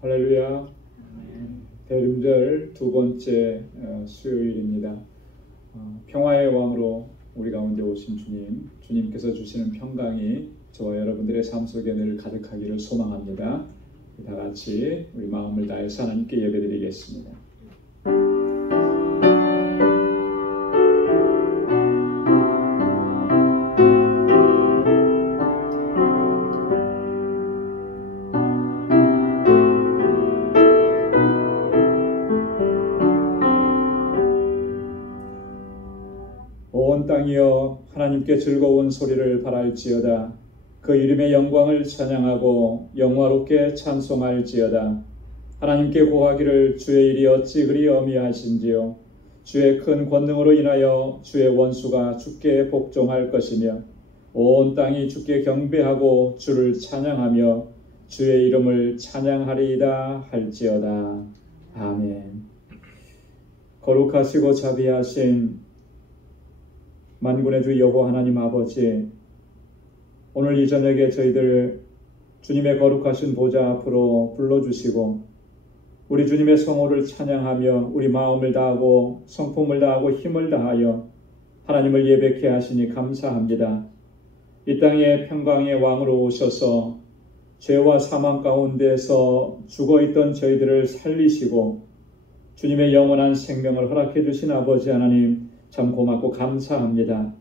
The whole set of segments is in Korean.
할렐루야. 대림절 두 번째 수요일입니다. 평화의 왕으로 우리 가운데 오신 주님께서 주시는 평강이 저와 여러분들의 삶 속에 늘 가득하기를 소망합니다. 다 같이 우리 마음을 다해서 하나님께 예배드리겠습니다. 온 땅이여 하나님께 즐거운 소리를 발할지어다. 그 이름의 영광을 찬양하고 영화롭게 찬송할지어다. 하나님께 고하기를 주의 일이 어찌 그리 어미하신지요. 주의 큰 권능으로 인하여 주의 원수가 주께 복종할 것이며 온 땅이 주께 경배하고 주를 찬양하며 주의 이름을 찬양하리이다 할지어다. 아멘. 거룩하시고 자비하신 만군의 주 여호와 하나님 아버지, 오늘 이 저녁에 저희들 주님의 거룩하신 보좌 앞으로 불러주시고 우리 주님의 성호를 찬양하며 우리 마음을 다하고 성품을 다하고 힘을 다하여 하나님을 예배케 하시니 감사합니다. 이 땅에 평강의 왕으로 오셔서 죄와 사망 가운데서 죽어있던 저희들을 살리시고 주님의 영원한 생명을 허락해 주신 아버지 하나님, 참 고맙고 감사합니다.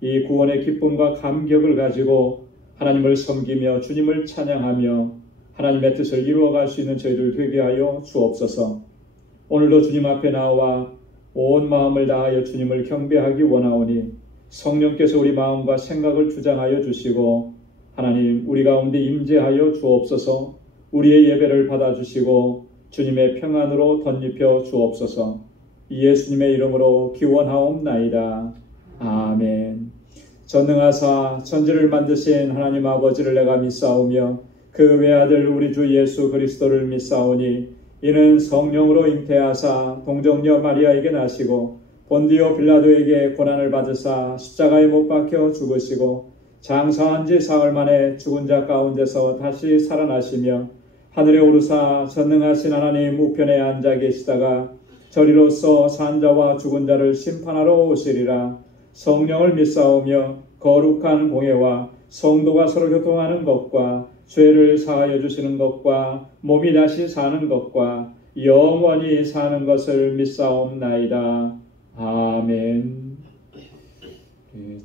이 구원의 기쁨과 감격을 가지고 하나님을 섬기며 주님을 찬양하며 하나님의 뜻을 이루어갈 수 있는 저희들 되게 하여 주옵소서. 오늘도 주님 앞에 나와 온 마음을 다하여 주님을 경배하기 원하오니 성령께서 우리 마음과 생각을 주장하여 주시고 하나님 우리 가운데 임재하여 주옵소서. 우리의 예배를 받아주시고 주님의 평안으로 덧입혀 주옵소서. 예수님의 이름으로 기원하옵나이다. 아멘. 전능하사 천지를 만드신 하나님 아버지를 내가 믿사오며 그 외아들 우리 주 예수 그리스도를 믿사오니 이는 성령으로 잉태하사 동정녀 마리아에게 나시고 본디오 빌라도에게 고난을 받으사 십자가에 못 박혀 죽으시고 장사한 지 사흘 만에 죽은 자 가운데서 다시 살아나시며 하늘에 오르사 전능하신 하나님 우편에 앉아 계시다가 저리로서 산자와 죽은 자를 심판하러 오시리라. 성령을 믿사오며 거룩한 공예와 성도가 서로 교통하는 것과 죄를 사하여 주시는 것과 몸이 다시 사는 것과 영원히 사는 것을 믿사옵나이다. 아멘.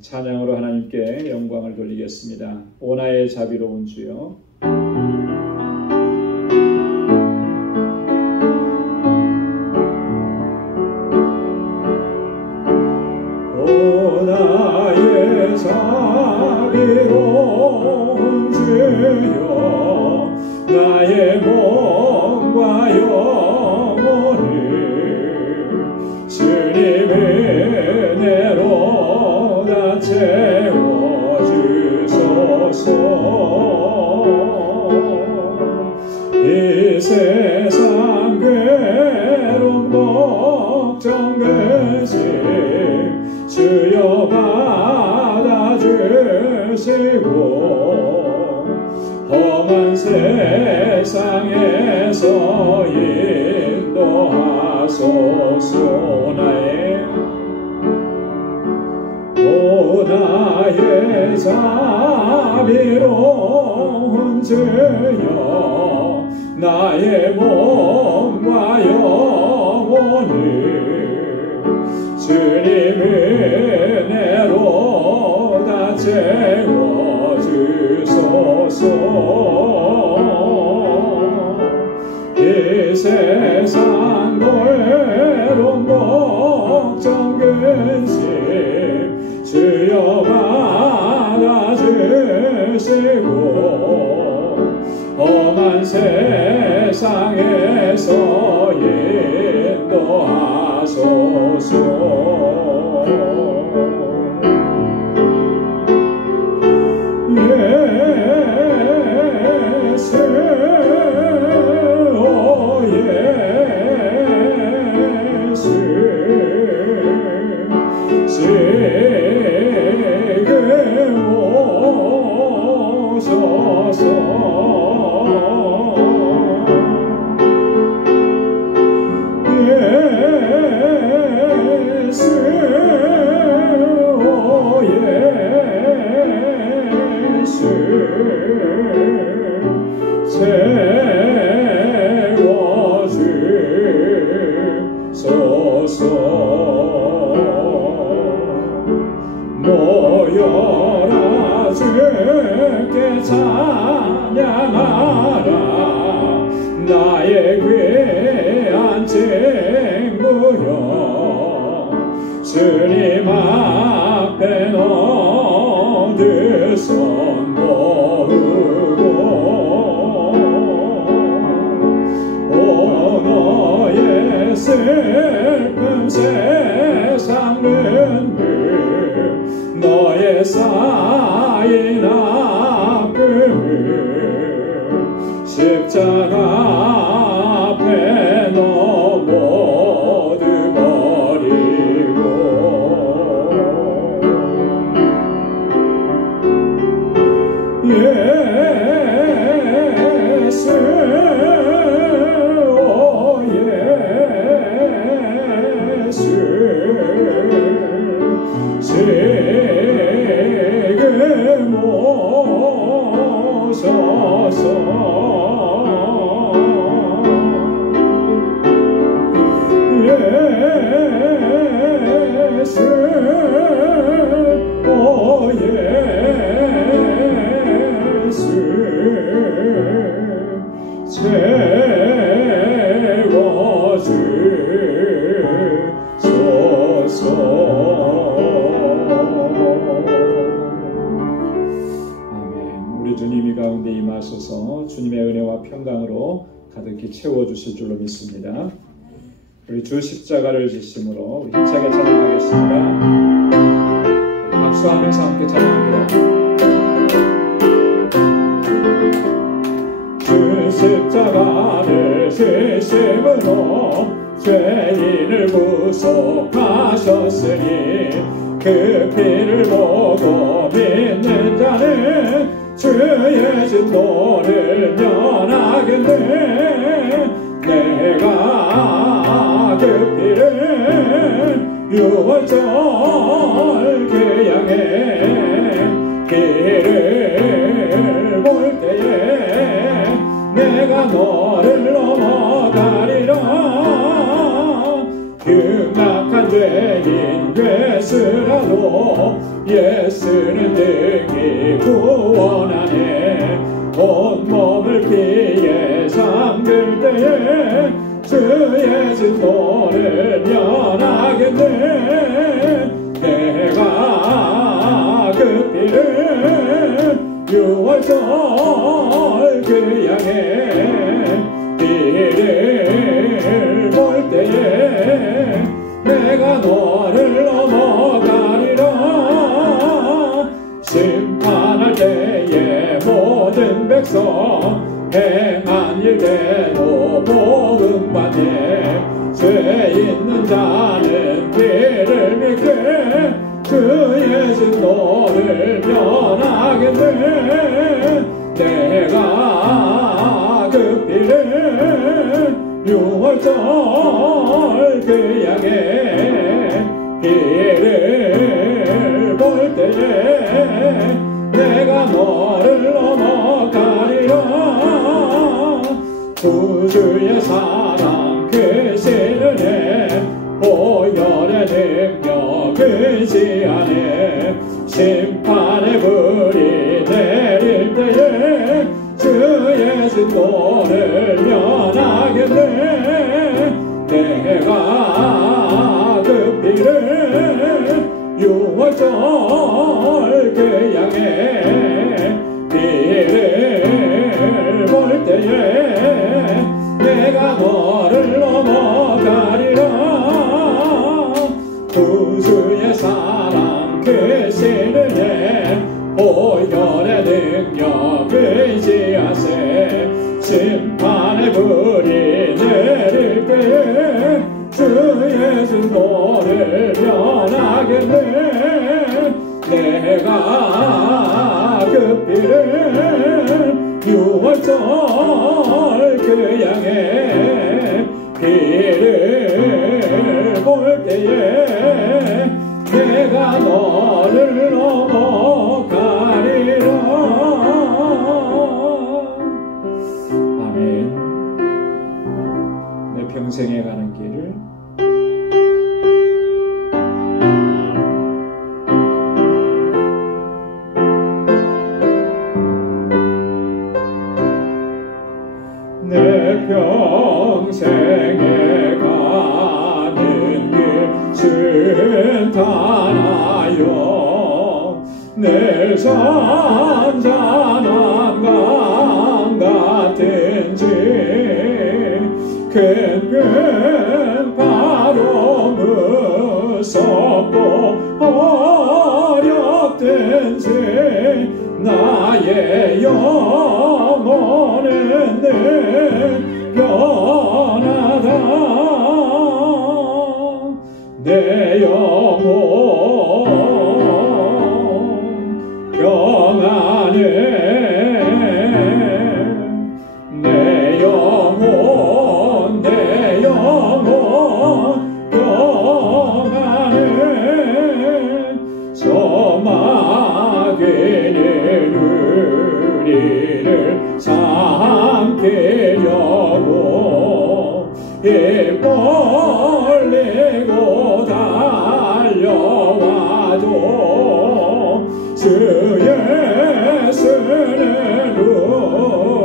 찬양으로 하나님께 영광을 돌리겠습니다. 오나의 자비로운 주여. 자비로운 주여 나의 몸과 영혼을 주님 은혜로 다 채워주소서. 이 세상 괴로움 걱정 근심 주여 받아주시고 험한 세상에서 인도하소서. 나의 자비로운 주여 나의 몸과 영혼을 주님 은혜로 다 채워주소서. 이 세상 괴로움 걱정 근심 주여 받아주시고 험한 세상에서 인도하소서. 지금 오소서. 모여라 주께 찬양하라 나의 귀한 친구여 주님 앞에 너들 손 모으고 오 너의 슬픈 세상 눈물 너의 쌓인 아픔을 십자가 앞에 너 모두 버리고 예수 오 예수 지금 오셔서 예수 오 예수 채워주소서 우리 주님이 가운데 임하셔서 주님의 은혜와 평강으로 가득히 채워주실 줄로 믿습니다. 우리 주 십자가를 지심으로 우리 힘차게 찬양하겠습니다. 박수하면서 함께 찬양합니다. 주 십자가를 지심으로 죄인을 구속하셨으니 그 피를 보고 믿는 자는 주의 진노를 면하겠네 내가 그 피를 유월절 그 양의 길을 볼 때에 내가 너를 넘어가리라 흉악한 죄인 괴수라도 예수는 능히 구원하네 온몸을 피에 잠글 때에 주의 진노를 면하겠네 내가 그 피를 유월절 그 양의 피를 볼 때에 내가 너를 넘어가리라 심판할 때에 모든 백성 행한 일대로 복음받네 죄 있는 자는 피를 믿게 주의 진노를 면하겠네 내가 그 피를 유월절 그 양의 피를 볼 때에 내가 너를 넘어가리라 구주의 사랑 크신 은혜 보혈의 능력 의지하네 심판의 불이 내릴 때에 주의 진노를 면하겠네 내가 그 피를 유월절 그 양의 피를 볼 때에 내가 너를 넘어가리라 구주의 사랑 크신 은혜 보혈의 능력 의지하세 심판의 불이 내릴 때에 주의 진노를 면하겠네 내가 그 피를 유월절 그 양의 피를 볼 때에 내가 너를 넘어가리라 아멘 내 평생에 가는 길을 늘 잔잔한 강 같은지 큰 바로 무섭고 어렵든지 나의 영혼은 늘 변하다. 내 영혼 평안해. 내 영혼 평안해. 저마귀는 우리를 삼키려고 입 벌리고 달려와도 주 예수는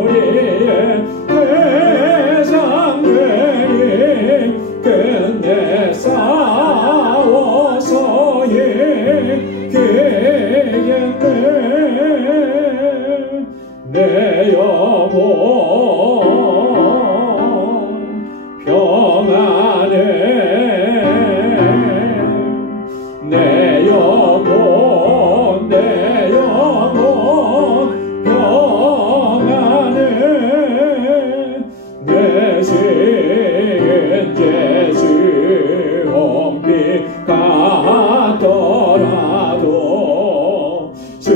우리의 대장되니 끝내 싸워서 이기겠네. 내 영혼 평안해. 내 영혼 평안해. 내 지은 죄 주홍빛 같더라도 주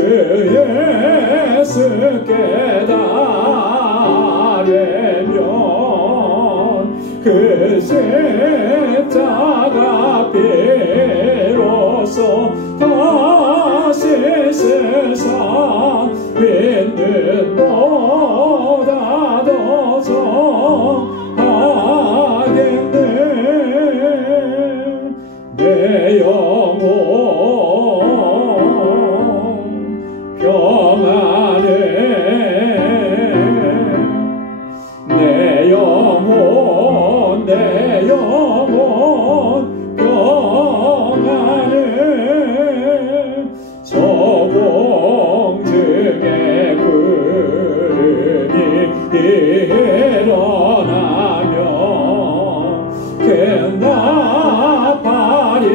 예수께 달으면 그 십자가 비로소 다시 세상 빛는 보다 더 정하겠네. 내 영혼 평안해. 내 영혼 평안해. 저 공중에 구름이 일어나면 그 나팔이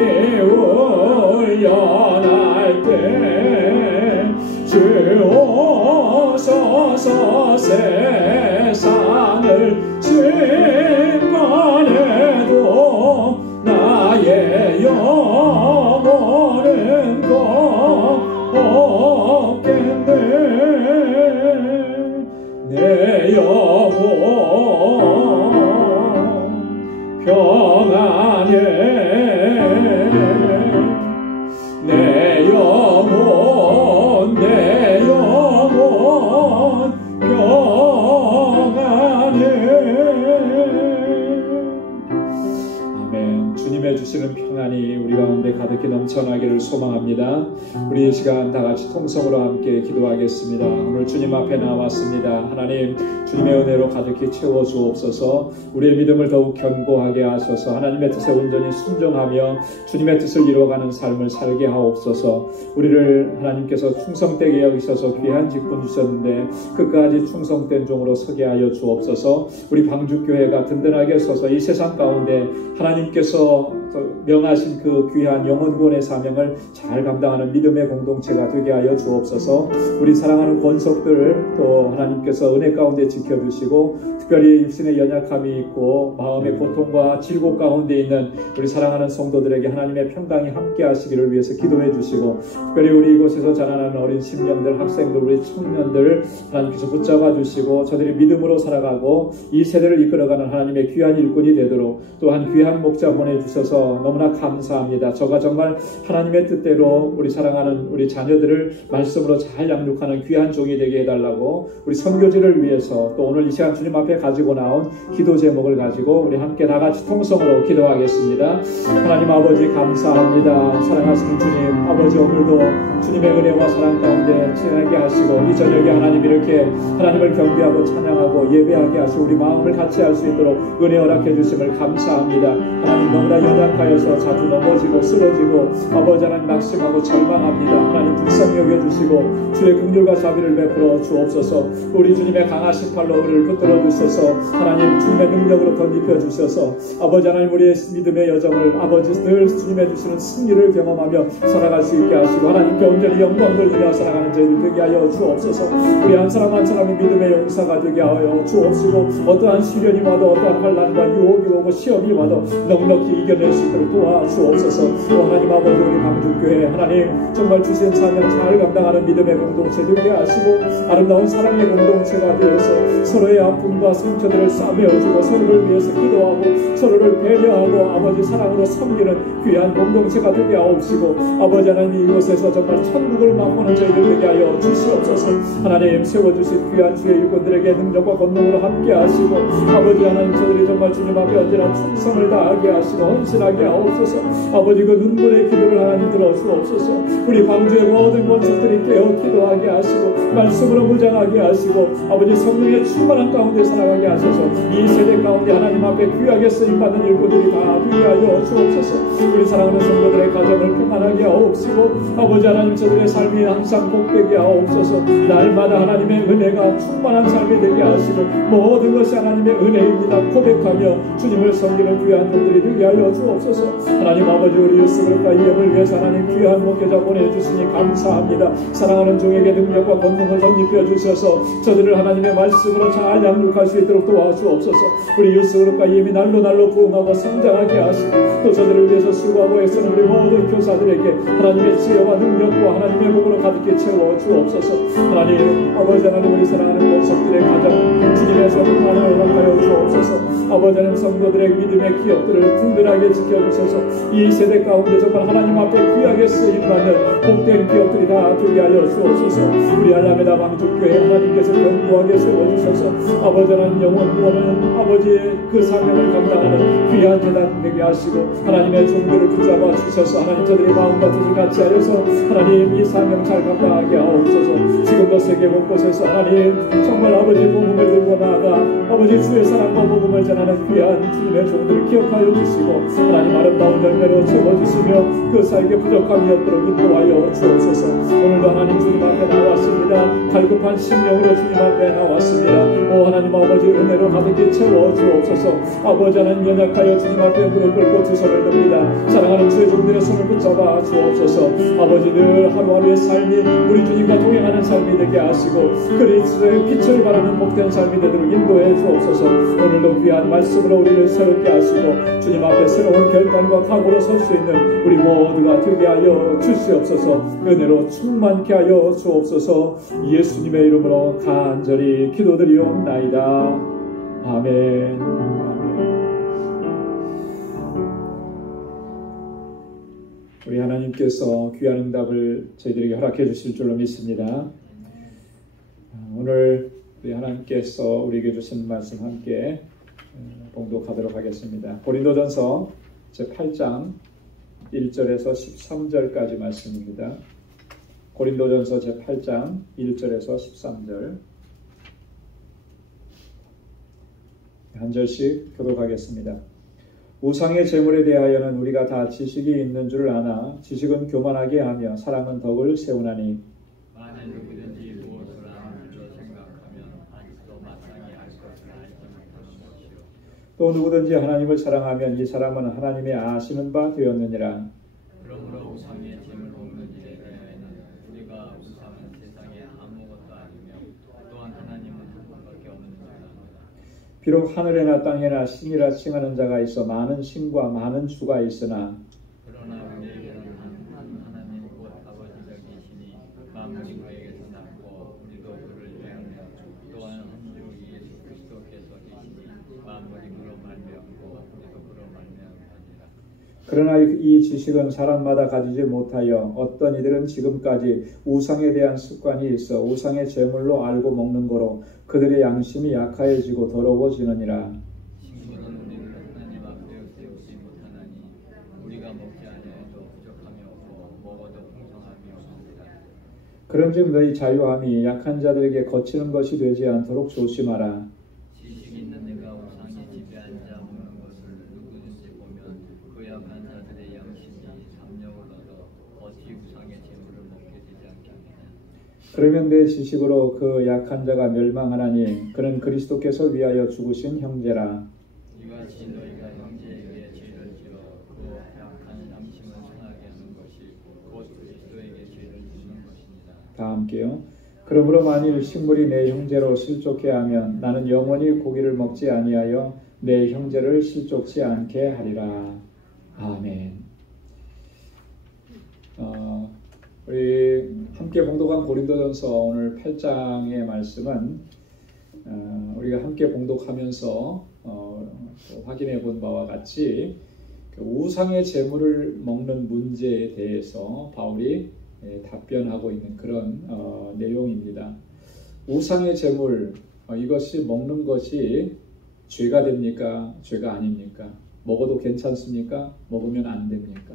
울려날 때 주 오소서 세상을 심판해도 나의 영혼은 없겠네. 내 영혼 평안해. 내 영혼 평안해. 아멘. 주님의 주시는 평안이 우리 가운데 가득히 넘쳐나기를 소망합니다. 우리 이 시간 다 같이 통성으로 함께 기도하겠습니다. 오늘 주님 앞에 나왔습니다. 하나님, 주님의 은혜로 가득히 채워주옵소서. 우리의 믿음을 더욱 견고하게 하소서. 하나님의 뜻에 온전히 순종하며 주님의 뜻을 이루어가는 삶을 살게 하옵소서. 우리를 하나님께서 충성되게 여기셔서 귀한 직분 주셨는데 끝까지 충성된 종으로 서게 하여 주옵소서. 우리 방주교회가 든든하게 서서 이 세상 가운데 하나님께서 명하신 그 귀한 영혼구원의 사명을 잘 감당하는 믿음의 공동체가 되게 하여 주옵소서. 우리 사랑하는 권속들 또 하나님께서 은혜 가운데 지켜주시고 특별히 육신의 연약함이 있고 마음의 고통과 질곡 가운데 있는 우리 사랑하는 성도들에게 하나님의 평강이 함께 하시기를 위해서 기도해 주시고 특별히 우리 이곳에서 자라나는 어린 심령들, 학생들, 우리 청년들 하나님께서 붙잡아 주시고 저들이 믿음으로 살아가고 이 세대를 이끌어가는 하나님의 귀한 일꾼이 되도록 또한 귀한 목자 보내주셔서 너무나 감사합니다. 저가 정말 하나님의 뜻대로 우리 사랑하는 우리 자녀들을 말씀으로 잘 양육하는 귀한 종이 되게 해달라고 우리 선교지를 위해서 또 오늘 이 시간 주님 앞에 가지고 나온 기도 제목을 가지고 우리 함께 다 같이 통성으로 기도하겠습니다. 하나님 아버지 감사합니다. 사랑하시는 주님 아버지, 오늘도 주님의 은혜와 사랑 가운데 지나게 하시고 이 저녁에 하나님 이렇게 하나님을 경배하고 찬양하고 예배하게 하시고 우리 마음을 같이 할 수 있도록 은혜 허락해 주심을 감사합니다. 하나님 너무나 연약하여서 자주 넘어지고 쓰러지고 아버지 하나님 낙심하고 절망합니다. 하나님 불쌍히 여겨주시고 주의 긍휼과 자비를 베풀어 주옵소서. 우리 주님의 강하신 팔로 우리를 붙들어 주셔서 하나님 주님의 능력으로 덧입혀 주셔서 아버지 하나님 우리의 믿음의 여정을 아버지 늘 주님의 주시는 승리를 경험하며 살아갈 수 있게 하시고 하나님께 온전히 영광 돌리며 살아가는 저희들 되게 하여 주옵소서. 우리 한 사람 한 사람이 믿음의 용사가 되게 하여 주옵시고 어떠한 시련이 와도 어떠한 환난과 유혹이 오고 시험이 와도 넉넉히 이겨낼 수 있도록 도와주옵소서. 하나님 아버지 우리 방주교회 하나님 정말 주신 사명 잘 감당하는 믿음의 공동체 되게 하시고 아름다운 사랑의 공동체가 되어서 서로의 아픔과 상처들을 싸매어주고 서로를 위해서 기도하고 서로를 배려하고 아버지 사랑으로 섬기는 귀한 공동체가 되게 하옵시고 아버지 하나님 이곳에서 정말 천국을 맛보는 저희들 되게 하여 주시옵소서. 하나님 세워주신 귀한 주의 일꾼들에게 능력과 권능으로 함께 하시고 아버지 하나님 저들이 정말 주님 앞에 언제나 충성을 다하게 하시고 헌신하게 하옵소서. 아버지 그 눈물의 기도를 하나님 들어주옵소서. 우리 방주의 모든 권속들이 깨어 기도하게 하시고 말씀으로 무장하게 하시고 아버지 성령의 충만한 가운데 살아가게 하소서. 이 세대 가운데 하나님 앞에 귀하게 쓰임받는 일꾼들이 다 되게 하여 주옵소서. 우리 사랑하는 성도들의 가정을 평안하게 하옵시고 아버지 하나님 저들의 삶이 항상 복되게 하옵소서. 날마다 하나님의 은혜가 충만한 삶이 되게 하시고 모든 것이 하나님의 은혜입니다 고백하며 주님을 섬기는 귀한 종들이 되게 하여 주옵소서. 하나님 아버지 우리 유스그룹과 이엠을 위해서 하나님 귀한 목회자 보내주시니 감사합니다. 사랑하는 종에게 능력과 권능을 덧입혀 주셔서 저들을 하나님의 말씀으로 잘 양육할 수 있도록 도와주옵소서. 우리 유스그룹과 이엠이 날로 부흥하고 성장하게 하시고 또 저들을 위해서 수고하고 애쓰는 우리 모든 교사들에게 하나님의 지혜와 능력과 하나님의 복으로 가득히 채워 주옵소서. 하나님 아버지 하나님 우리 사랑하는 권속들의 가정 주님의 성품만을 허락하여 주옵소서. 아버지 하나님 성도들의 믿음의 기업들을 든든하게 지켜주셔서 이 세대 가운데 정말 하나님 앞에 귀하게 쓰임받는 복된 기업들이 다 되게 하여 주옵소서. 우리 알라메다 방주교회 하나님께서 견고하게 세워주셔서 아버지 하나님 영원 무언은 아버지의 그 사명을 감당하는 귀한 재단 되게 하시고 하나님의 종들을 붙잡아 주셔서 하나님 저들의 마음과 뜻을 같이 하여서 하나님 이 사명 잘 감당하게 하옵소서. 지금도 세계 곳곳에서 하나님 정말 아버지 복음을 들고 나아가 아버지 주의 사랑과 복음을 전하는 귀한 주님의 종들을 기억하여 주시고 하나님 아름다운 열매로 채워주시며 그 사에게 부족함이 없도록 인도하여 주옵소서. 오늘도 하나님 주님 앞에 나왔습니다. 갈급한 심령으로 주님 앞에 나왔습니다. 오 하나님 아버지 은혜로 가득히 채워 주옵소서. 아버지 하나님 연약하여 주님 앞에 무릎 꿇고 두 손을 듭니다. 사랑하는 주의 종들의 손을 붙잡아 주옵소서. 아버지 늘 하루하루의 삶이 우리 주님과 동행하는 삶이 되게 하시고 그리스도의 빛을 바라는 복된 삶이 되도록 인도해 주옵소서. 오늘도 귀한 말씀으로 우리를 새롭게 하시고 주님 앞에 새로운 결단과 각오로 설 수 있는 우리 모두가 되게 하여 주시옵소서. 은혜로 충만케 하여 주옵소서. 예수님의 이름으로 간절히 기도드리옵나이다. 아멘. 우리 하나님께서 귀한 응답을 저희들에게 허락해 주실 줄로 믿습니다. 오늘 우리 하나님께서 우리에게 주신 말씀 함께 봉독하도록 하겠습니다. 고린도전서 제8장 1절에서 13절까지 말씀입니다. 고린도전서 제8장 1절에서 13절 한 절씩 교독하겠습니다. 우상의 제물에 대하여는 우리가 다 지식이 있는 줄 아나 지식은 교만하게 하며 사랑은 덕을 세우나니 만일 누구든지 무엇을 아는 줄로 생각하면 아직도 마땅히 알 것을 알지 못하는 것이요 또 누구든지 하나님을 사랑하면 이 사람은 하나님의 아시는 바 되었느니라. 그러므로 우상의 제물 먹는 일에 대하여는 우리가 우상은 세상에 아무것도 아니며 또한 하나님은 한 분밖에 없는 줄 압니다. 비록 하늘에나 땅에나 신이라 칭하는 자가 있어 많은 신과 많은 주가 있으나 그러나 우리에게는 한 하나님 곧 아버지적이시니 만물이 그에게서 났고 우리도 그를 위하여 또한 한 주 예수 그리스도께서 계시니 만물이 그로 말미암고 우리도 그로 말미암으니라. 그러나 이 지식은 사람마다 가지지 못하여 어떤 이들은 지금까지 우상에 대한 습관이 있어 우상의 제물로 알고 먹는 거로 그들의 양심이 약하여지고 더러워지느니라. 친구는 우리를 하나님 앞에 세우지 못하나니 우리가 먹지 아니하여도 부족함이 없고 먹어도 풍성함이 없느니라. 그런즉 너희 자유함이 약한 자들에게 거치는 것이 되지 않도록 조심하라. 지식 있는 내가 우상의 집에 앉아 먹는 것을 누구든지 보면 그 약한 자들의 양심이 그러면 내 지식으로 그 약한 자가 멸망하나니 그는 그리스도께서 위하여 죽으신 형제라. 이같이 너희가 형제에게 죄를 지어 그 약한 양심을 상하게 하는 것이 곧 그리스도에게 죄를 짓는 것이니라. 다 함께요. 그러므로 만일 식물이 내 형제로 실족해 하면 나는 영원히 고기를 먹지 아니하여 내 형제를 실족치 않게 하리라. 아멘. 우리 함께 봉독한 고린도전서 오늘 8장의 말씀은 우리가 함께 봉독하면서 확인해 본 바와 같이 우상의 제물을 먹는 문제에 대해서 바울이 답변하고 있는 그런 내용입니다. 우상의 제물, 이것이 먹는 것이 죄가 됩니까? 죄가 아닙니까? 먹어도 괜찮습니까? 먹으면 안 됩니까?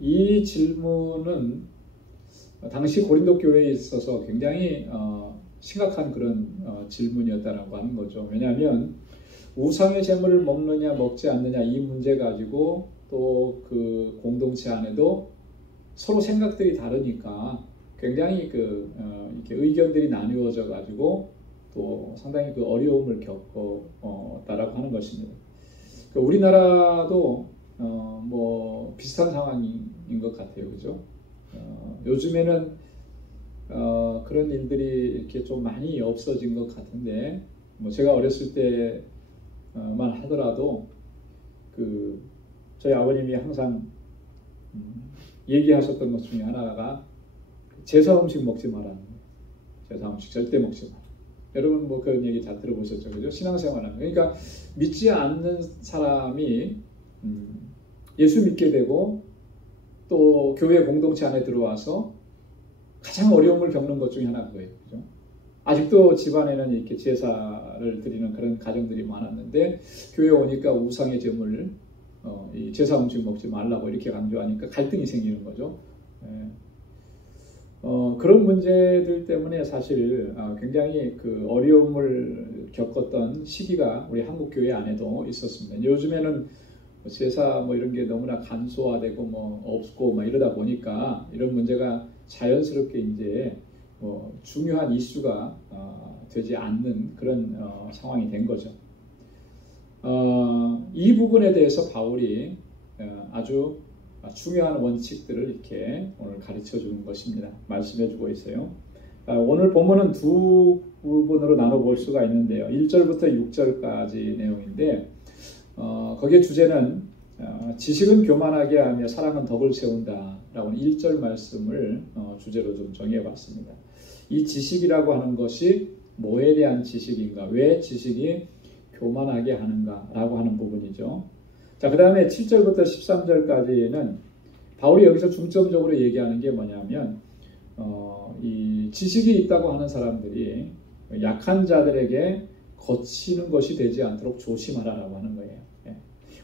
이 질문은 당시 고린도 교회에 있어서 굉장히 심각한 그런 질문이었다라고 하는 거죠. 왜냐하면 우상의 제물을 먹느냐 먹지 않느냐 이 문제 가지고 또 그 공동체 안에도 서로 생각들이 다르니까 굉장히 이렇게 의견들이 나누어져 가지고 또 상당히 그 어려움을 겪었다라고 하는 것입니다. 우리나라도 뭐 비슷한 상황인 것 같아요, 그죠? 요즘에는 그런 일들이 이렇게 좀 많이 없어진 것 같은데, 뭐 제가 어렸을 때만 하더라도 저희 아버님이 항상 얘기하셨던 것 중에 하나가 제사 음식 먹지 말라는 거예요. 제사 음식 절대 먹지 마라. 여러분 뭐 그런 얘기 다 들어보셨죠, 그죠? 신앙생활하는. 그러니까 믿지 않는 사람이 예수 믿게 되고 또 교회 공동체 안에 들어와서 가장 어려움을 겪는 것 중에 하나가 그거예요, 그죠? 아직도 집안에는 이렇게 제사를 드리는 그런 가정들이 많았는데 교회 오니까 우상의 제물, 이 제사 음식 먹지 말라고 이렇게 강조하니까 갈등이 생기는 거죠. 그런 문제들 때문에 사실 굉장히 그 어려움을 겪었던 시기가 우리 한국 교회 안에도 있었습니다. 요즘에는 제사 뭐 이런 게 너무나 간소화되고 뭐 없고 막 이러다 보니까 이런 문제가 자연스럽게 이제 뭐 중요한 이슈가 되지 않는 그런 상황이 된 거죠. 이 부분에 대해서 바울이 아주 중요한 원칙들을 이렇게 오늘 가르쳐 주는 것입니다. 말씀해 주고 있어요. 오늘 본문은 두 부분으로 나눠볼 수가 있는데요. 1절부터 6절까지 내용인데 거기에 주제는 지식은 교만하게 하며 사랑은 덕을 세운다 라고 1절 말씀을 주제로 좀 정해봤습니다. 이 지식이라고 하는 것이 뭐에 대한 지식인가, 왜 지식이 교만하게 하는가 라고 하는 부분이죠. 자, 그 다음에 7절부터 13절까지는 바울이 여기서 중점적으로 얘기하는 게 뭐냐면 이 지식이 있다고 하는 사람들이 약한 자들에게 거치는 것이 되지 않도록 조심하라라고 하는 거예요.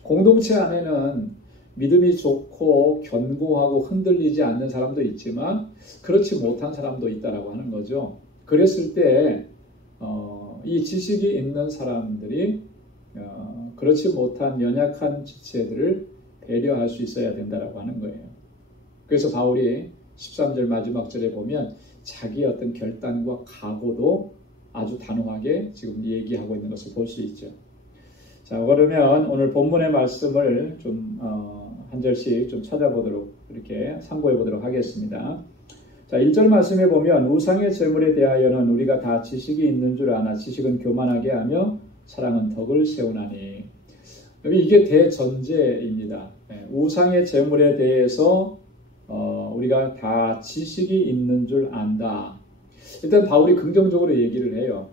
공동체 안에는 믿음이 좋고 견고하고 흔들리지 않는 사람도 있지만 그렇지 못한 사람도 있다라고 하는 거죠. 그랬을 때 이 지식이 있는 사람들이 그렇지 못한 연약한 지체들을 배려할 수 있어야 된다라고 하는 거예요. 그래서 바울이 13절 마지막 절에 보면 자기의 어떤 결단과 각오도 아주 단호하게 지금 얘기하고 있는 것을 볼 수 있죠. 자, 그러면 오늘 본문의 말씀을 좀 한 절씩 좀 찾아보도록 이렇게 참고해 보도록 하겠습니다. 자, 1절 말씀에 보면 우상의 제물에 대하여는 우리가 다 지식이 있는 줄 아나 지식은 교만하게 하며 사랑은 덕을 세우나니. 여기 이게 대전제입니다. 우상의 제물에 대해서 우리가 다 지식이 있는 줄 안다. 일단 바울이 긍정적으로 얘기를 해요.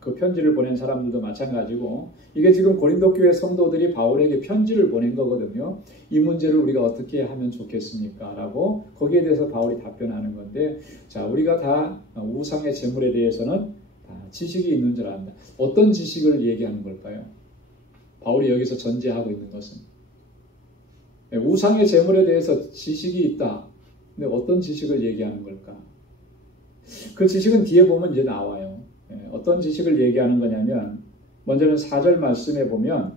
그 편지를 보낸 사람들도 마찬가지고 이게 지금 고린도 교회 성도들이 바울에게 편지를 보낸 거거든요. 이 문제를 우리가 어떻게 하면 좋겠습니까? 라고 거기에 대해서 바울이 답변하는 건데, 자, 우리가 다 우상의 제물에 대해서는 다 지식이 있는 줄 안다. 어떤 지식을 얘기하는 걸까요? 바울이 여기서 전제하고 있는 것은 우상의 제물에 대해서 지식이 있다. 근데 어떤 지식을 얘기하는 걸까? 그 지식은 뒤에 보면 이제 나와요. 어떤 지식을 얘기하는 거냐면 먼저는 4절 말씀에 보면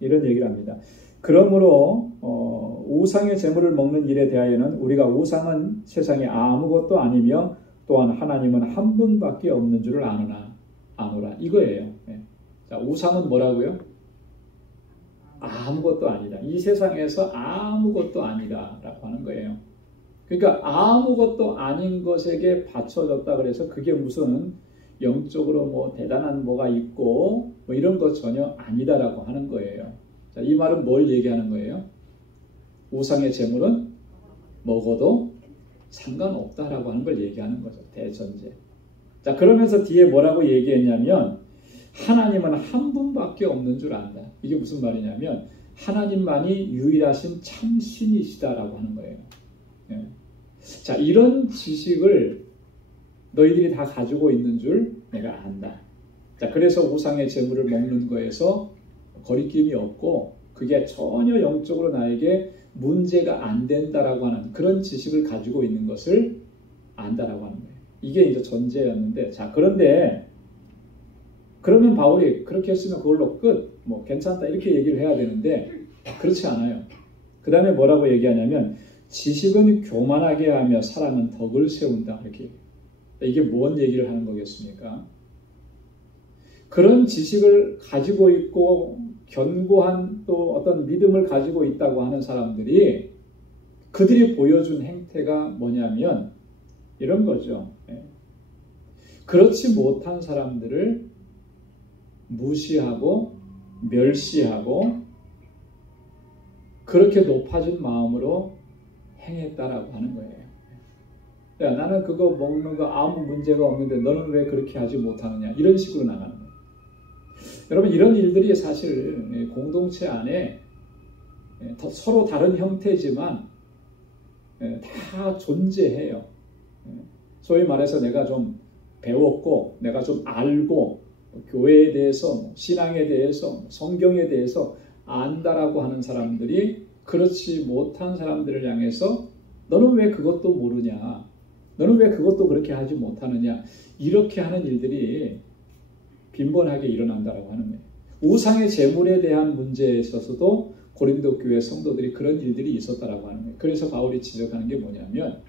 이런 얘기를 합니다. 그러므로 우상의 제물을 먹는 일에 대하여는 우리가 우상은 세상에 아무것도 아니며 또한 하나님은 한 분밖에 없는 줄을 아노라 이거예요. 자, 우상은 뭐라고요? 아무것도 아니다. 이 세상에서 아무것도 아니다라고 하는 거예요. 그러니까 아무것도 아닌 것에게 바쳐졌다 그래서 그게 무슨 영적으로 뭐 대단한 뭐가 있고 뭐 이런 것 전혀 아니다라고 하는 거예요. 자, 이 말은 뭘 얘기하는 거예요? 우상의 제물은 먹어도 상관없다라고 하는 걸 얘기하는 거죠. 대전제. 자, 그러면서 뒤에 뭐라고 얘기했냐면 하나님은 한 분밖에 없는 줄 안다. 이게 무슨 말이냐면 하나님만이 유일하신 참신이시다라고 하는 거예요. 예. 자, 이런 지식을 너희들이 다 가지고 있는 줄 내가 안다. 자, 그래서 우상의 제물을 먹는 거에서 거리낌이 없고 그게 전혀 영적으로 나에게 문제가 안 된다라고 하는 그런 지식을 가지고 있는 것을 안다라고 하는 거예요. 이게 이제 전제였는데, 자, 그런데 그러면 바울이 그렇게 했으면 그걸로 끝, 뭐 괜찮다 이렇게 얘기를 해야 되는데 그렇지 않아요. 그 다음에 뭐라고 얘기하냐면 지식은 교만하게 하며 사람은 덕을 세운다 이렇게. 이게 뭔 얘기를 하는 거겠습니까? 그런 지식을 가지고 있고 견고한 또 어떤 믿음을 가지고 있다고 하는 사람들이 그들이 보여준 행태가 뭐냐면 이런 거죠. 그렇지 못한 사람들을 무시하고 멸시하고 그렇게 높아진 마음으로 행했다라고 하는 거예요. 야, 나는 그거 먹는 거 아무 문제가 없는데 너는 왜 그렇게 하지 못하느냐 이런 식으로 나가는 거예요. 여러분 이런 일들이 사실 공동체 안에 서로 다른 형태지만 다 존재해요. 소위 말해서 내가 좀 배웠고 내가 좀 알고 교회에 대해서 신앙에 대해서 성경에 대해서 안다라고 하는 사람들이 그렇지 못한 사람들을 향해서 너는 왜 그것도 모르냐, 너는 왜 그것도 그렇게 하지 못하느냐 이렇게 하는 일들이 빈번하게 일어난다라고 하는 거예요. 우상의 제물에 대한 문제에 있어서도 고린도 교회 성도들이 그런 일들이 있었다라고 하는 거예요. 그래서 바울이 지적하는 게 뭐냐면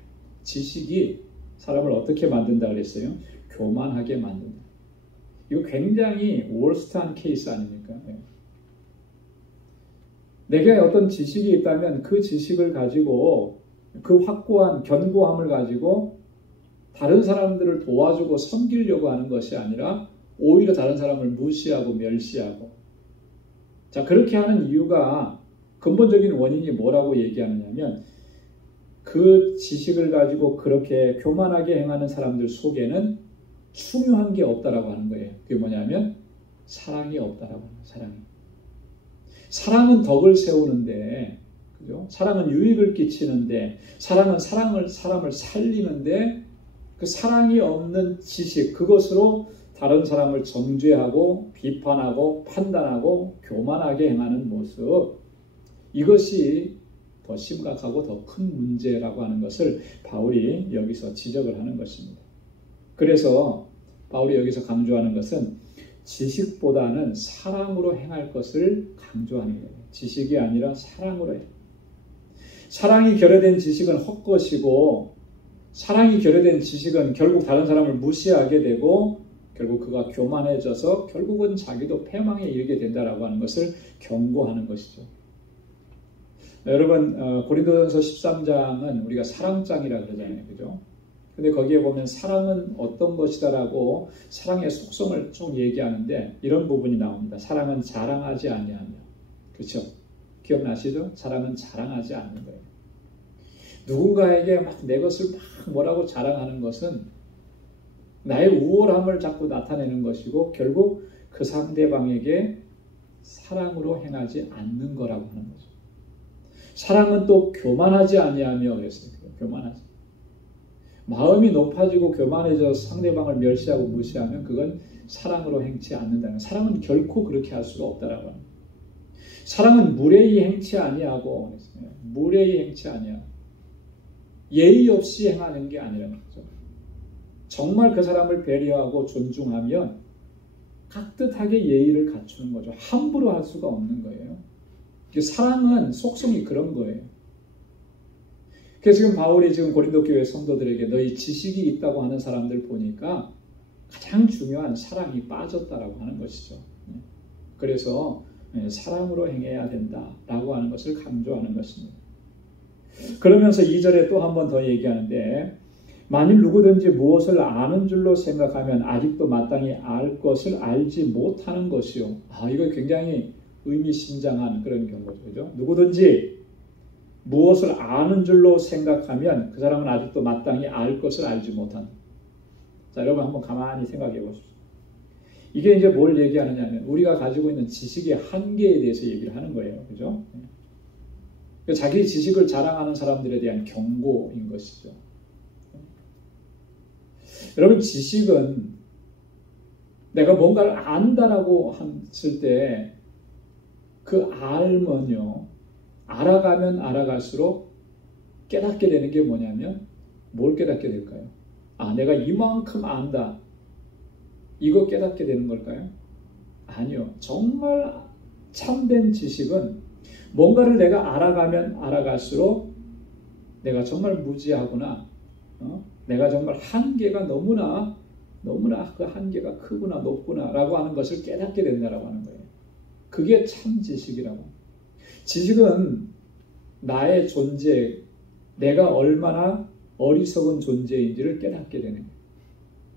지식이 사람을 어떻게 만든다 그랬어요? 교만하게 만든다. 이거 굉장히 월스트한 케이스 아닙니까? 내게 어떤 지식이 있다면 그 지식을 가지고 그 확고한 견고함을 가지고 다른 사람들을 도와주고 섬기려고 하는 것이 아니라 오히려 다른 사람을 무시하고 멸시하고, 자, 그렇게 하는 이유가 근본적인 원인이 뭐라고 얘기하느냐면 그 지식을 가지고 그렇게 교만하게 행하는 사람들 속에는 중요한 게 없다라고 하는 거예요. 그게 뭐냐면 사랑이 없다라고 하는 거예요. 사랑은 덕을 세우는데, 그죠? 사랑은 유익을 끼치는데, 사랑은 사람을 살리는데, 그 사랑이 없는 지식, 그것으로 다른 사람을 정죄하고 비판하고 판단하고 교만하게 행하는 모습, 이것이 더 심각하고 더 큰 문제라고 하는 것을 바울이 여기서 지적을 하는 것입니다. 그래서 바울이 여기서 강조하는 것은 지식보다는 사랑으로 행할 것을 강조하는 거예요. 지식이 아니라 사랑으로 해. 사랑이 결여된 지식은 헛것이고 사랑이 결여된 지식은 결국 다른 사람을 무시하게 되고 결국 그가 교만해져서 결국은 자기도 패망에 이르게 된다라고 하는 것을 경고하는 것이죠. 여러분 고린도전서 13장은 우리가 사랑장이라고 그러잖아요. 그죠? 근데 거기에 보면 사랑은 어떤 것이다라고 사랑의 속성을 쭉 얘기하는데 이런 부분이 나옵니다. 사랑은 자랑하지 아니하며. 그렇죠? 기억나시죠? 사랑은 자랑하지 않는 거예요. 누군가에게 막 내 것을 막 뭐라고 자랑하는 것은 나의 우월함을 자꾸 나타내는 것이고 결국 그 상대방에게 사랑으로 행하지 않는 거라고 하는 거죠. 사랑은 또 교만하지 아니하며 그랬어요. 교만하지. 마음이 높아지고 교만해져서 상대방을 멸시하고 무시하면 그건 사랑으로 행치 않는다는. 사랑은 결코 그렇게 할 수가 없다라고 합니다. 사랑은 무례히 행치 아니하고 무례히 행치 아니하고 예의 없이 행하는 게 아니라는 거죠. 정말 그 사람을 배려하고 존중하면 깍듯하게 예의를 갖추는 거죠. 함부로 할 수가 없는 거예요. 사랑은 속성이 그런 거예요. 그래서 지금 바울이 지금 고린도 교회 성도들에게 너희 지식이 있다고 하는 사람들 보니까 가장 중요한 사랑이 빠졌다라고 하는 것이죠. 그래서 사랑으로 행해야 된다라고 하는 것을 강조하는 것입니다. 그러면서 2절에 또 한 번 더 얘기하는데 만일 누구든지 무엇을 아는 줄로 생각하면 아직도 마땅히 알 것을 알지 못하는 것이요. 이거 굉장히 의미심장한 그런 경고죠. 그죠? 누구든지 무엇을 아는 줄로 생각하면 그 사람은 아직도 마땅히 알 것을 알지 못한다. 자, 여러분 한번 가만히 생각해 보십시오. 이게 이제 뭘 얘기하느냐면 우리가 가지고 있는 지식의 한계에 대해서 얘기를 하는 거예요. 그죠? 자기 지식을 자랑하는 사람들에 대한 경고인 것이죠. 여러분, 지식은 내가 뭔가를 안다라고 했을 때 그 알면요, 알아가면 알아갈수록 깨닫게 되는 게 뭐냐면 뭘 깨닫게 될까요? 내가 이만큼 안다. 이거 깨닫게 되는 걸까요? 아니요. 정말 참된 지식은 뭔가를 내가 알아가면 알아갈수록 내가 정말 무지하구나. 내가 정말 한계가 너무나 그 한계가 크구나 높구나 라고 하는 것을 깨닫게 된다라고 하는 거예요. 그게 참 지식이라고. 지식은 나의 존재, 내가 얼마나 어리석은 존재인지를 깨닫게 되는 거예요.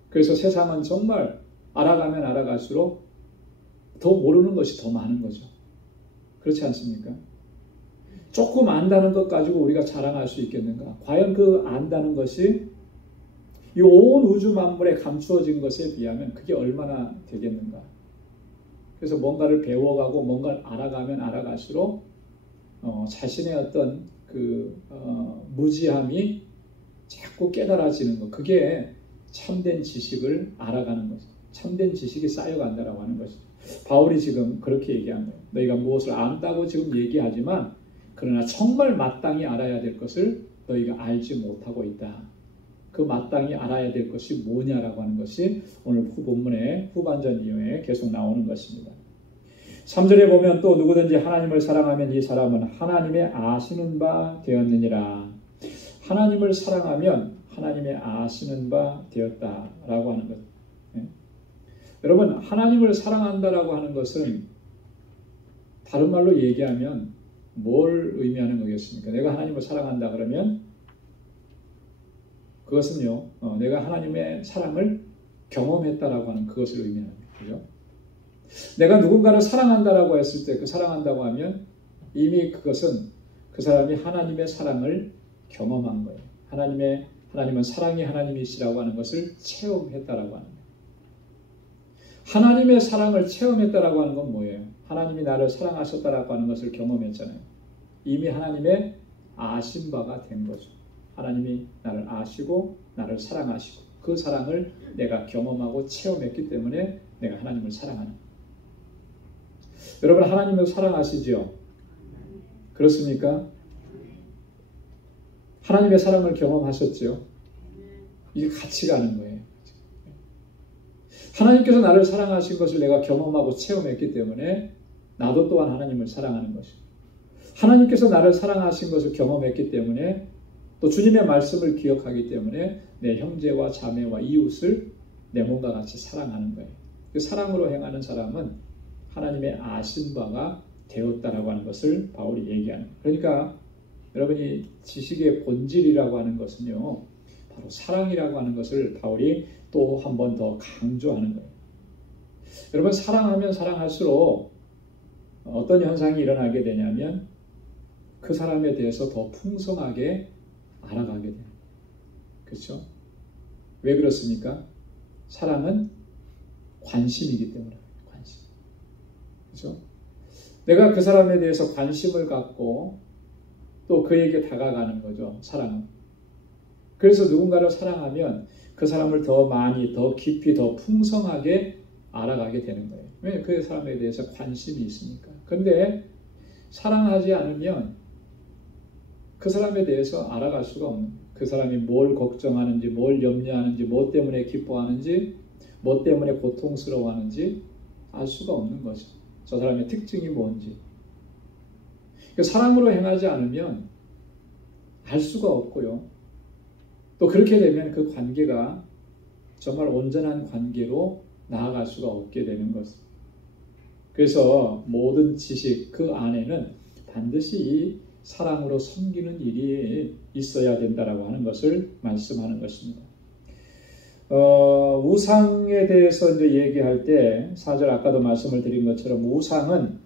그래서 세상은 정말 알아가면 알아갈수록 더 모르는 것이 더 많은 거죠. 그렇지 않습니까? 조금 안다는 것 가지고 우리가 자랑할 수 있겠는가? 과연 그 안다는 것이 이 온 우주 만물에 감추어진 것에 비하면 그게 얼마나 되겠는가? 그래서 뭔가를 배워가고 뭔가를 알아가면 알아갈수록 자신의 어떤 무지함이 자꾸 깨달아지는 것, 그게 참된 지식을 알아가는 거죠. 참된 지식이 쌓여간다라고 하는 것이죠. 바울이 지금 그렇게 얘기한 거예요. 너희가 무엇을 안다고 지금 얘기하지만 그러나 정말 마땅히 알아야 될 것을 너희가 알지 못하고 있다. 그 마땅히 알아야 될 것이 뭐냐라고 하는 것이 오늘 본문의 후반전 이후에 계속 나오는 것입니다. 3절에 보면 또 누구든지 하나님을 사랑하면 이 사람은 하나님의 아시는 바 되었느니라. 하나님을 사랑하면 하나님의 아시는 바 되었다라고 하는 것. 여러분, 하나님을 사랑한다라고 하는 것은 다른 말로 얘기하면 뭘 의미하는 거겠습니까? 내가 하나님을 사랑한다 그러면 그것은요, 내가 하나님의 사랑을 경험했다라고 하는 그것을 의미합니다. 그죠? 내가 누군가를 사랑한다라고 했을 때 그 사랑한다고 하면 이미 그것은 그 사람이 하나님의 사랑을 경험한 거예요. 하나님은 사랑이 하나님이시라고 하는 것을 체험했다라고 하는 거예요. 하나님의 사랑을 체험했다라고 하는 건 뭐예요? 하나님이 나를 사랑하셨다라고 하는 것을 경험했잖아요. 이미 하나님의 아신 바가 된 거죠. 하나님이 나를 아시고 나를 사랑하시고 그 사랑을 내가 경험하고 체험했기 때문에 내가 하나님을 사랑하는 거예요. 여러분, 하나님을 사랑하시죠? 그렇습니까? 하나님의 사랑을 경험하셨죠? 이게 같이 가는 거예요. 하나님께서 나를 사랑하신 것을 내가 경험하고 체험했기 때문에 나도 또한 하나님을 사랑하는 것이고, 하나님께서 나를 사랑하신 것을 경험했기 때문에 또 주님의 말씀을 기억하기 때문에 내 형제와 자매와 이웃을 내 몸과 같이 사랑하는 거예요. 그 사랑으로 행하는 사람은 하나님의 아신 바가 되었다라고 하는 것을 바울이 얘기하는 거예요. 그러니까 여러분이 지식의 본질이라고 하는 것은요, 바로 사랑이라고 하는 것을 바울이 또 한 번 더 강조하는 거예요. 여러분, 사랑하면 사랑할수록 어떤 현상이 일어나게 되냐면 그 사람에 대해서 더 풍성하게 알아가게 돼요. 그렇죠? 왜 그렇습니까? 사랑은 관심이기 때문에. 관심. 그렇죠? 내가 그 사람에 대해서 관심을 갖고 또 그에게 다가가는 거죠. 사랑은. 그래서 누군가를 사랑하면 그 사람을 더 많이, 더 깊이, 더 풍성하게 알아가게 되는 거예요. 왜? 그 사람에 대해서 관심이 있으니까. 그런데 사랑하지 않으면 그 사람에 대해서 알아갈 수가 없는 거예요. 그 사람이 뭘 걱정하는지, 뭘 염려하는지, 뭐 때문에 기뻐하는지, 뭐 때문에 고통스러워하는지 알 수가 없는 거죠. 저 사람의 특징이 뭔지. 사랑으로 행하지 않으면 알 수가 없고요. 또 그렇게 되면 그 관계가 정말 온전한 관계로 나아갈 수가 없게 되는 것입니다. 그래서 모든 지식 그 안에는 반드시 이 사랑으로 섬기는 일이 있어야 된다라고 하는 것을 말씀하는 것입니다. 우상에 대해서 이제 얘기할 때 4절 아까도 말씀을 드린 것처럼 우상은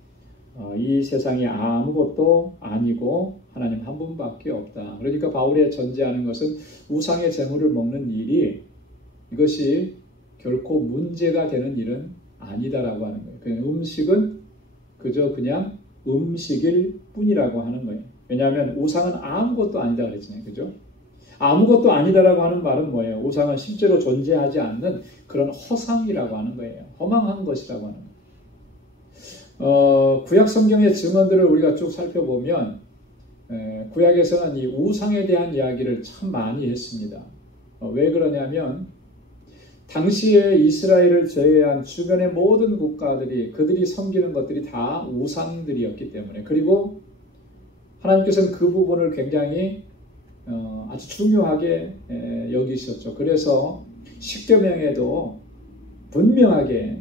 이 세상에 아무것도 아니고 하나님 한 분밖에 없다. 그러니까 바울이 전제하는 것은 우상의 재물을 먹는 일이 이것이 결코 문제가 되는 일은 아니다라고 하는 거예요. 그냥 음식은 그저 그냥 음식일 뿐이라고 하는 거예요. 왜냐하면 우상은 아무것도 아니다 그랬잖아요. 그죠? 아무것도 아니다라고 하는 말은 뭐예요? 우상은 실제로 존재하지 않는 그런 허상이라고 하는 거예요. 허망한 것이라고 하는 거예요. 구약 성경의 증언들을 우리가 쭉 살펴보면 구약에서는 이 우상에 대한 이야기를 참 많이 했습니다. 왜 그러냐면 당시에 이스라엘을 제외한 주변의 모든 국가들이 그들이 섬기는 것들이 다 우상들이었기 때문에, 그리고 하나님께서는 그 부분을 굉장히 아주 중요하게 여기셨죠. 그래서 십계명에도 분명하게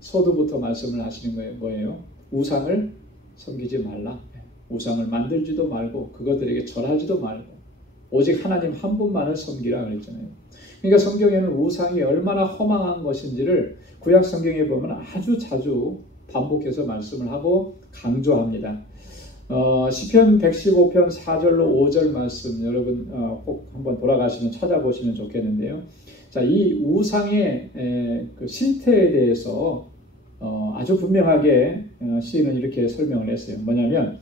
서두부터 말씀을 하시는 거예요. 뭐예요? 우상을 섬기지 말라. 우상을 만들지도 말고 그것들에게 절하지도 말고 오직 하나님 한 분만을 섬기라 그랬잖아요. 그러니까 성경에는 우상이 얼마나 허망한 것인지를 구약 성경에 보면 아주 자주 반복해서 말씀을 하고 강조합니다. 시편 115편 4절로 5절 말씀 여러분 꼭 한번 돌아가시면 찾아보시면 좋겠는데요. 자, 이 우상의 그 실태에 대해서 아주 분명하게 시인은 이렇게 설명을 했어요. 뭐냐면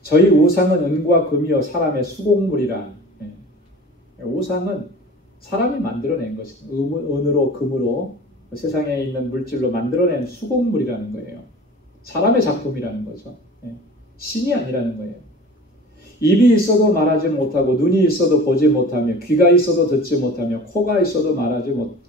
저희 우상은 은과 금이요 사람의 수공물이라. 우상은 사람이 만들어낸 것이죠. 은으로 금으로 세상에 있는 물질로 만들어낸 수공물이라는 거예요. 사람의 작품이라는 거죠. 신이 아니라는 거예요. 입이 있어도 말하지 못하고 눈이 있어도 보지 못하며 귀가 있어도 듣지 못하며 코가 있어도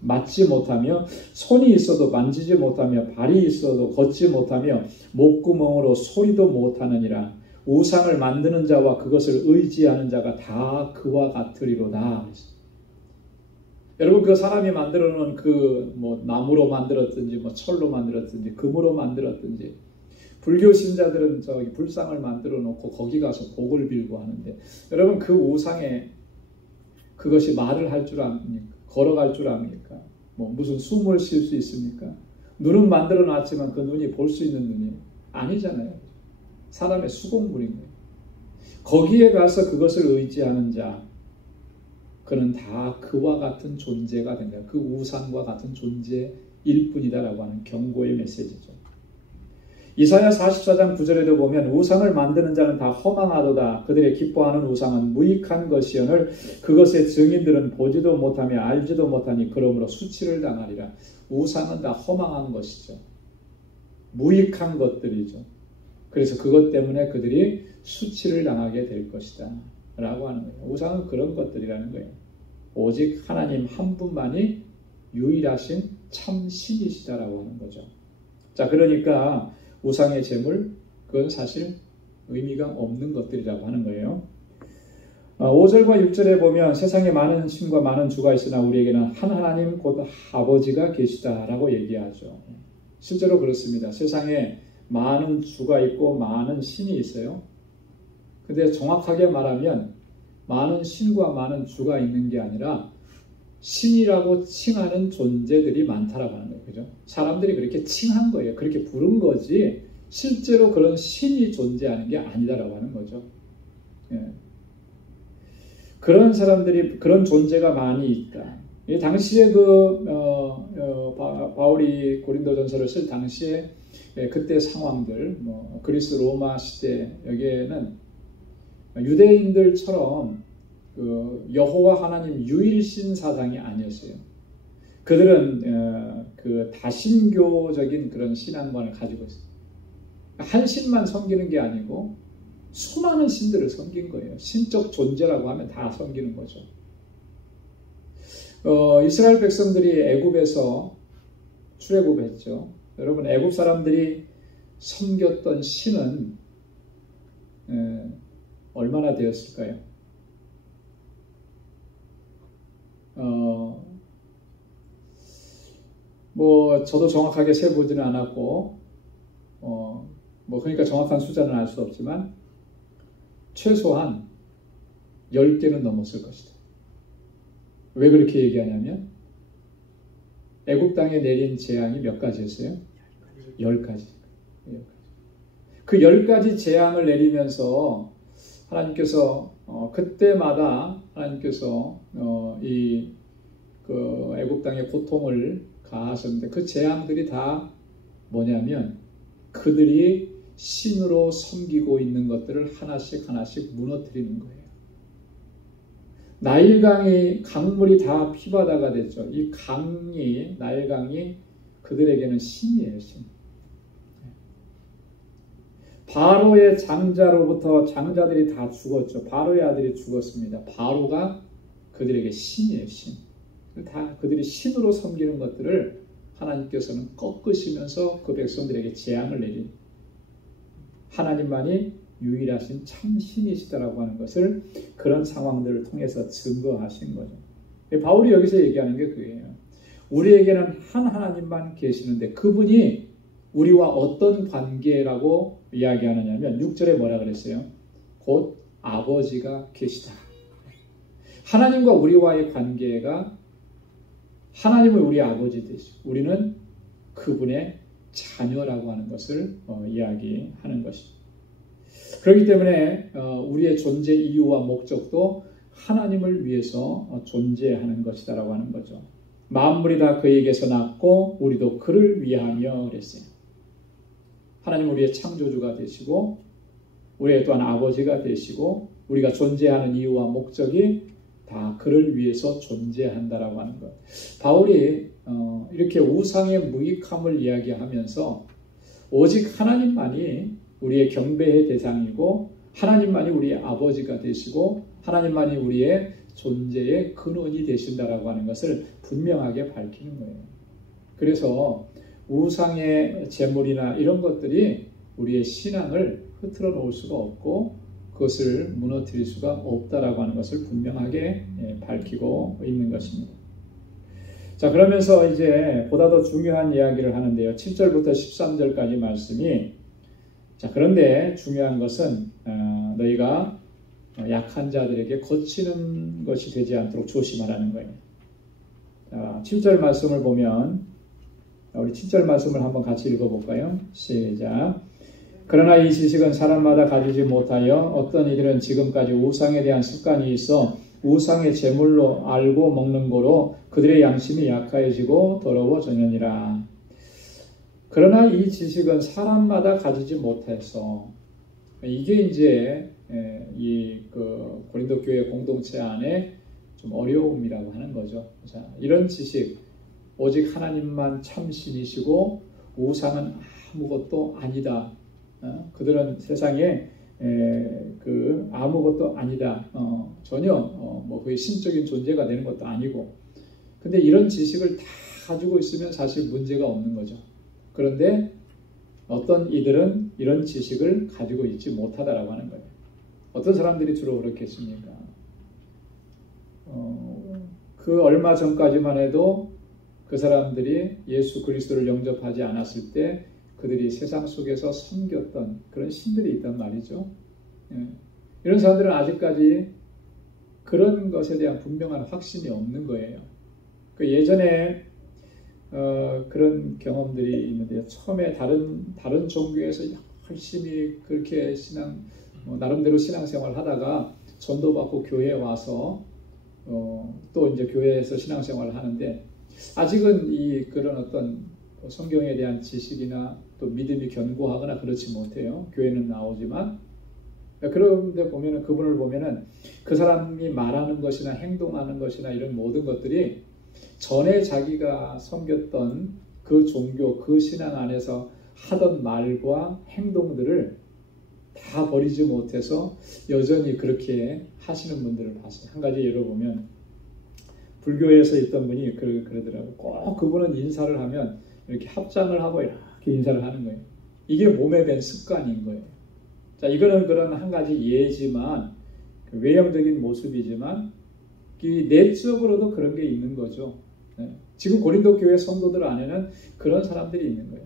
맞지 못하며 손이 있어도 만지지 못하며 발이 있어도 걷지 못하며 목구멍으로 소리도 못하느니라. 우상을 만드는 자와 그것을 의지하는 자가 다 그와 같으리로다. 여러분 그 사람이 만들어 놓은 그 나무로 만들었든지 철로 만들었든지 금으로 만들었든지 불교 신자들은 저기 불상을 만들어 놓고 거기 가서 복을 빌고 하는데 여러분 그 우상에 그것이 말을 할 줄 압니까? 걸어갈 줄 압니까? 무슨 숨을 쉴 수 있습니까? 눈은 만들어 놨지만 그 눈이 볼 수 있는 눈이 아니잖아요. 사람의 수공물인 거예요. 거기에 가서 그것을 의지하는 자 그는 다 그와 같은 존재가 된다. 그 우상과 같은 존재일 뿐이다라고 하는 경고의 메시지죠. 이사야 44장 9절에도 보면 우상을 만드는 자는 다 허망하도다. 그들의 기뻐하는 우상은 무익한 것이오늘 그것의 증인들은 보지도 못하며 알지도 못하니 그러므로 수치를 당하리라. 우상은 다 허망한 것이죠. 무익한 것들이죠. 그래서 그것 때문에 그들이 수치를 당하게 될 것이다 라고 하는 거예요. 우상은 그런 것들이라는 거예요. 오직 하나님 한 분만이 유일하신 참 신이시다라고 하는 거죠. 자, 그러니까 우상의 제물 그건 사실 의미가 없는 것들이라고 하는 거예요. 5절과 6절에 보면 세상에 많은 신과 많은 주가 있으나 우리에게는 한 하나님 곧 아버지가 계시다라고 얘기하죠. 실제로 그렇습니다. 세상에 많은 주가 있고 많은 신이 있어요. 근데 정확하게 말하면 많은 신과 많은 주가 있는 게 아니라 신이라고 칭하는 존재들이 많다라고 하는 거예요. 그죠? 사람들이 그렇게 칭한 거예요. 그렇게 부른 거지 실제로 그런 신이 존재하는 게 아니다라고 하는 거죠. 예. 그런 사람들이 그런 존재가 많이 있다. 당시에 바울이 고린도전서를 쓸 당시에 그때 상황들 그리스 로마 시대 여기에는 유대인들처럼 그 여호와 하나님 유일신 사상이 아니었어요. 그들은 그 다신교적인 그런 신앙관을 가지고 있어요. 한 신만 섬기는 게 아니고 수많은 신들을 섬긴 거예요. 신적 존재라고 하면 다 섬기는 거죠. 이스라엘 백성들이 애굽에서 출애굽했죠. 여러분 애굽 사람들이 섬겼던 신은 얼마나 되었을까요? 뭐 저도 정확하게 세보지는 않았고 뭐 그러니까 정확한 숫자는 알 수 없지만 최소한 10개는 넘었을 것이다. 왜 그렇게 얘기하냐면 애국 땅에 내린 재앙이 몇 가지였어요? 10가지. 그 10가지 재앙을 내리면서 하나님께서 그때마다 하나님께서 그 애국 땅의 고통을 가하셨는데 그 재앙들이 다 뭐냐면 그들이 신으로 섬기고 있는 것들을 하나씩 하나씩 무너뜨리는 거예요. 나일강이 강물이 다 피바다가 됐죠. 이 강이 나일강이 그들에게는 신이에요. 신. 바로의 장자로부터 장자들이 다 죽었죠. 바로의 아들이 죽었습니다. 바로가 그들에게 신이에요. 신. 다 그들이 신으로 섬기는 것들을 하나님께서는 꺾으시면서 그 백성들에게 재앙을 내린 하나님만이 유일하신 참 신이시다라고 하는 것을 그런 상황들을 통해서 증거하신 거죠. 바울이 여기서 얘기하는 게 그거예요. 우리에게는 한 하나님만 계시는데 그분이 우리와 어떤 관계라고 이야기하느냐면 6절에 뭐라 그랬어요? 곧 아버지가 계시다. 하나님과 우리와의 관계가 하나님은 우리 아버지 되시고 우리는 그분의 자녀라고 하는 것을 이야기하는 것입니다. 그렇기 때문에 우리의 존재 이유와 목적도 하나님을 위해서 존재하는 것이다라고 하는 거죠. 만물이 다 그에게서 났고 우리도 그를 위하며 그랬어요. 하나님 우리의 창조주가 되시고 우리의 또한 아버지가 되시고 우리가 존재하는 이유와 목적이 다 그를 위해서 존재한다라고 하는 것. 바울이 이렇게 우상의 무익함을 이야기하면서 오직 하나님만이 우리의 경배의 대상이고 하나님만이 우리의 아버지가 되시고 하나님만이 우리의 존재의 근원이 되신다라고 하는 것을 분명하게 밝히는 거예요. 그래서 우상의 제물이나 이런 것들이 우리의 신앙을 흐트러 놓을 수가 없고 그것을 무너뜨릴 수가 없다라고 하는 것을 분명하게 밝히고 있는 것입니다. 자, 그러면서 이제 보다 더 중요한 이야기를 하는데요. 7절부터 13절까지 말씀이 자, 그런데 중요한 것은 너희가 약한 자들에게 거치는 것이 되지 않도록 조심하라는 거예요. 자, 7절 말씀을 보면 우리 7절 말씀을 한번 같이 읽어볼까요? 시작. 그러나 이 지식은 사람마다 가지지 못하여 어떤 이들은 지금까지 우상에 대한 습관이 있어 우상의 제물로 알고 먹는 거로 그들의 양심이 약하여지고 더러워졌느니라. 그러나 이 지식은 사람마다 가지지 못해서 이게 이제 그 고린도 교회 공동체 안에 좀 어려움이라고 하는 거죠. 자, 이런 지식 오직 하나님만 참신이시고 우상은 아무것도 아니다. 그들은 세상에 그 아무것도 아니다. 전혀 뭐 거의 신적인 존재가 되는 것도 아니고. 근데 이런 지식을 다 가지고 있으면 사실 문제가 없는 거죠. 그런데 어떤 이들은 이런 지식을 가지고 있지 못하다라고 하는 거예요. 어떤 사람들이 주로 그렇겠습니까? 그 얼마 전까지만 해도 그 사람들이 예수 그리스도를 영접하지 않았을 때 그들이 세상 속에서 섬겼던 그런 신들이 있단 말이죠. 이런 사람들은 아직까지 그런 것에 대한 분명한 확신이 없는 거예요. 그 예전에 그런 경험들이 있는데요. 처음에 다른 종교에서 열심히 그렇게 나름대로 신앙생활을 하다가 전도받고 교회에 와서 또 이제 교회에서 신앙생활을 하는데 아직은 그런 어떤 성경에 대한 지식이나 또 믿음이 견고하거나 그렇지 못해요. 교회는 나오지만 그런데 보면은 그분을 보면은 그 사람이 말하는 것이나 행동하는 것이나 이런 모든 것들이 전에 자기가 섬겼던 그 종교, 그 신앙 안에서 하던 말과 행동들을 다 버리지 못해서 여전히 그렇게 하시는 분들을 봤어요. 한 가지 예를 보면 불교에서 있던 분이 그러더라고요. 꼭 그분은 인사를 하면 이렇게 합장을 하고 이렇게 인사를 하는 거예요. 이게 몸에 밴 습관인 거예요. 자, 이거는 그런 한 가지 예지만, 외형적인 모습이지만, 이 내적으로도 그런 게 있는 거죠. 지금 고린도 교회 성도들 안에는 그런 사람들이 있는 거예요.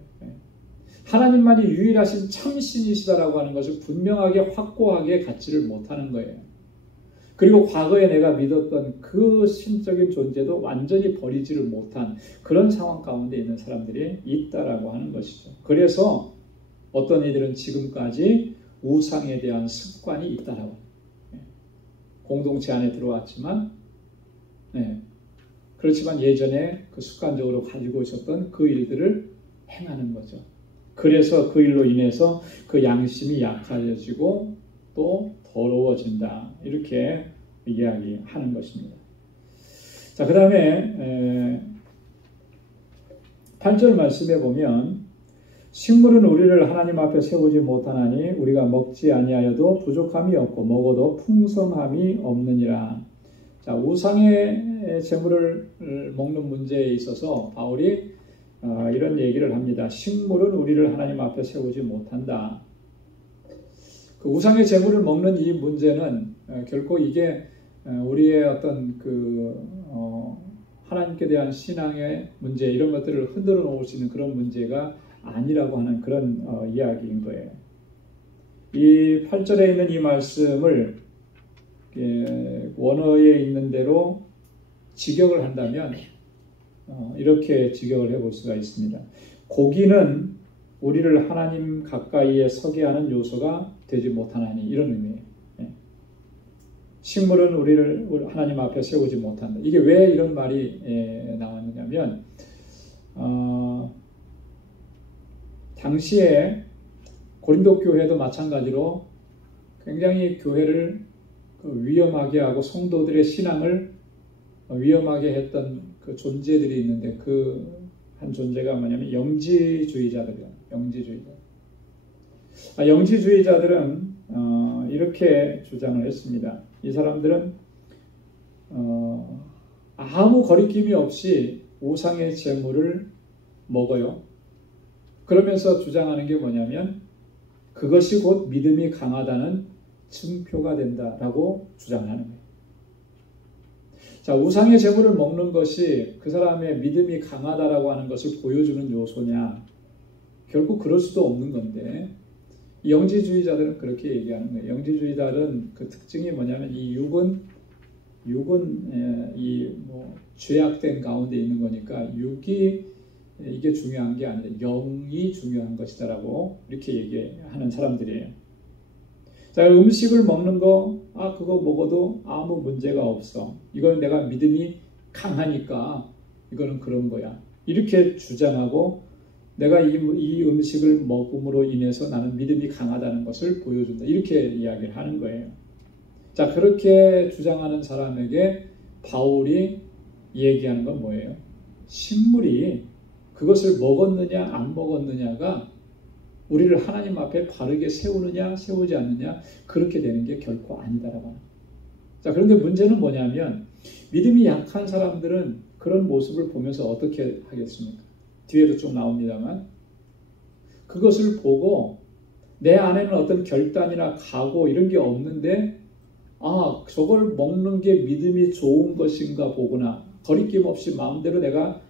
하나님만이 유일하신 참신이시다라고 하는 것을 분명하게 확고하게 갖지를 못하는 거예요. 그리고 과거에 내가 믿었던 그 신적인 존재도 완전히 버리지를 못한 그런 상황 가운데 있는 사람들이 있다라고 하는 것이죠. 그래서 어떤 이들은 지금까지 우상에 대한 습관이 있다라고. 공동체 안에 들어왔지만, 그렇지만 예전에 그 습관적으로 가지고 있었던 그 일들을 행하는 거죠. 그래서 그 일로 인해서 그 양심이 약해지고 또 더러워진다. 이렇게 이야기하는 것입니다. 자, 그 다음에 8절 말씀에 보면 식물은 우리를 하나님 앞에 세우지 못하나니 우리가 먹지 아니하여도 부족함이 없고 먹어도 풍성함이 없느니라. 자, 우상의 제물을 먹는 문제에 있어서 바울이 이런 얘기를 합니다. 식물은 우리를 하나님 앞에 세우지 못한다. 그 우상의 제물을 먹는 이 문제는 결코 이게 우리의 어떤 하나님께 대한 신앙의 문제 이런 것들을 흔들어 놓을 수 있는 그런 문제가 아니라고 하는 그런 이야기인 거예요. 이 8절에 있는 이 말씀을 원어에 있는 대로 직역을 한다면 이렇게 직역을 해볼 수가 있습니다. 고기는 우리를 하나님 가까이에 서게 하는 요소가 되지 못하나니 이런 의미예요. 식물은 우리를 하나님 앞에 세우지 못한다. 이게 왜 이런 말이 나왔느냐면 당시에 고린도 교회도 마찬가지로 굉장히 교회를 위험하게 하고 성도들의 신앙을 위험하게 했던 그 존재들이 있는데 그 한 존재가 뭐냐면 영지주의자들이에요. 영지주의자들은 이렇게 주장을 했습니다. 이 사람들은 아무 거리낌이 없이 우상의 제물을 먹어요. 그러면서 주장하는 게 뭐냐면 그것이 곧 믿음이 강하다는 증표가 된다라고 주장하는 거예요. 자, 우상의 제물을 먹는 것이 그 사람의 믿음이 강하다라고 하는 것을 보여주는 요소냐? 결국 그럴 수도 없는 건데 영지주의자들은 그렇게 얘기하는 거예요. 영지주의자들은 그 특징이 뭐냐면 이 육은 죄악된 가운데 있는 거니까 육이 이게 중요한 게 아니라 영이 중요한 것이다라고 이렇게 얘기하는 사람들이에요. 자, 음식을 먹는 거, 그거 먹어도 아무 문제가 없어. 이건 내가 믿음이 강하니까 이거는 그런 거야. 이렇게 주장하고 내가 이 음식을 먹음으로 인해서 나는 믿음이 강하다는 것을 보여준다. 이렇게 이야기를 하는 거예요. 자, 그렇게 주장하는 사람에게 바울이 얘기하는 건 뭐예요? 식물이 그것을 먹었느냐 안 먹었느냐가 우리를 하나님 앞에 바르게 세우느냐 세우지 않느냐 그렇게 되는 게 결코 아니다라고 합니다. 자, 그런데 문제는 뭐냐면 믿음이 약한 사람들은 그런 모습을 보면서 어떻게 하겠습니까? 뒤에도 좀 나옵니다만 그것을 보고 내 안에는 어떤 결단이나 각오 이런 게 없는데 저걸 먹는 게 믿음이 좋은 것인가 보구나. 거리낌 없이 마음대로 내가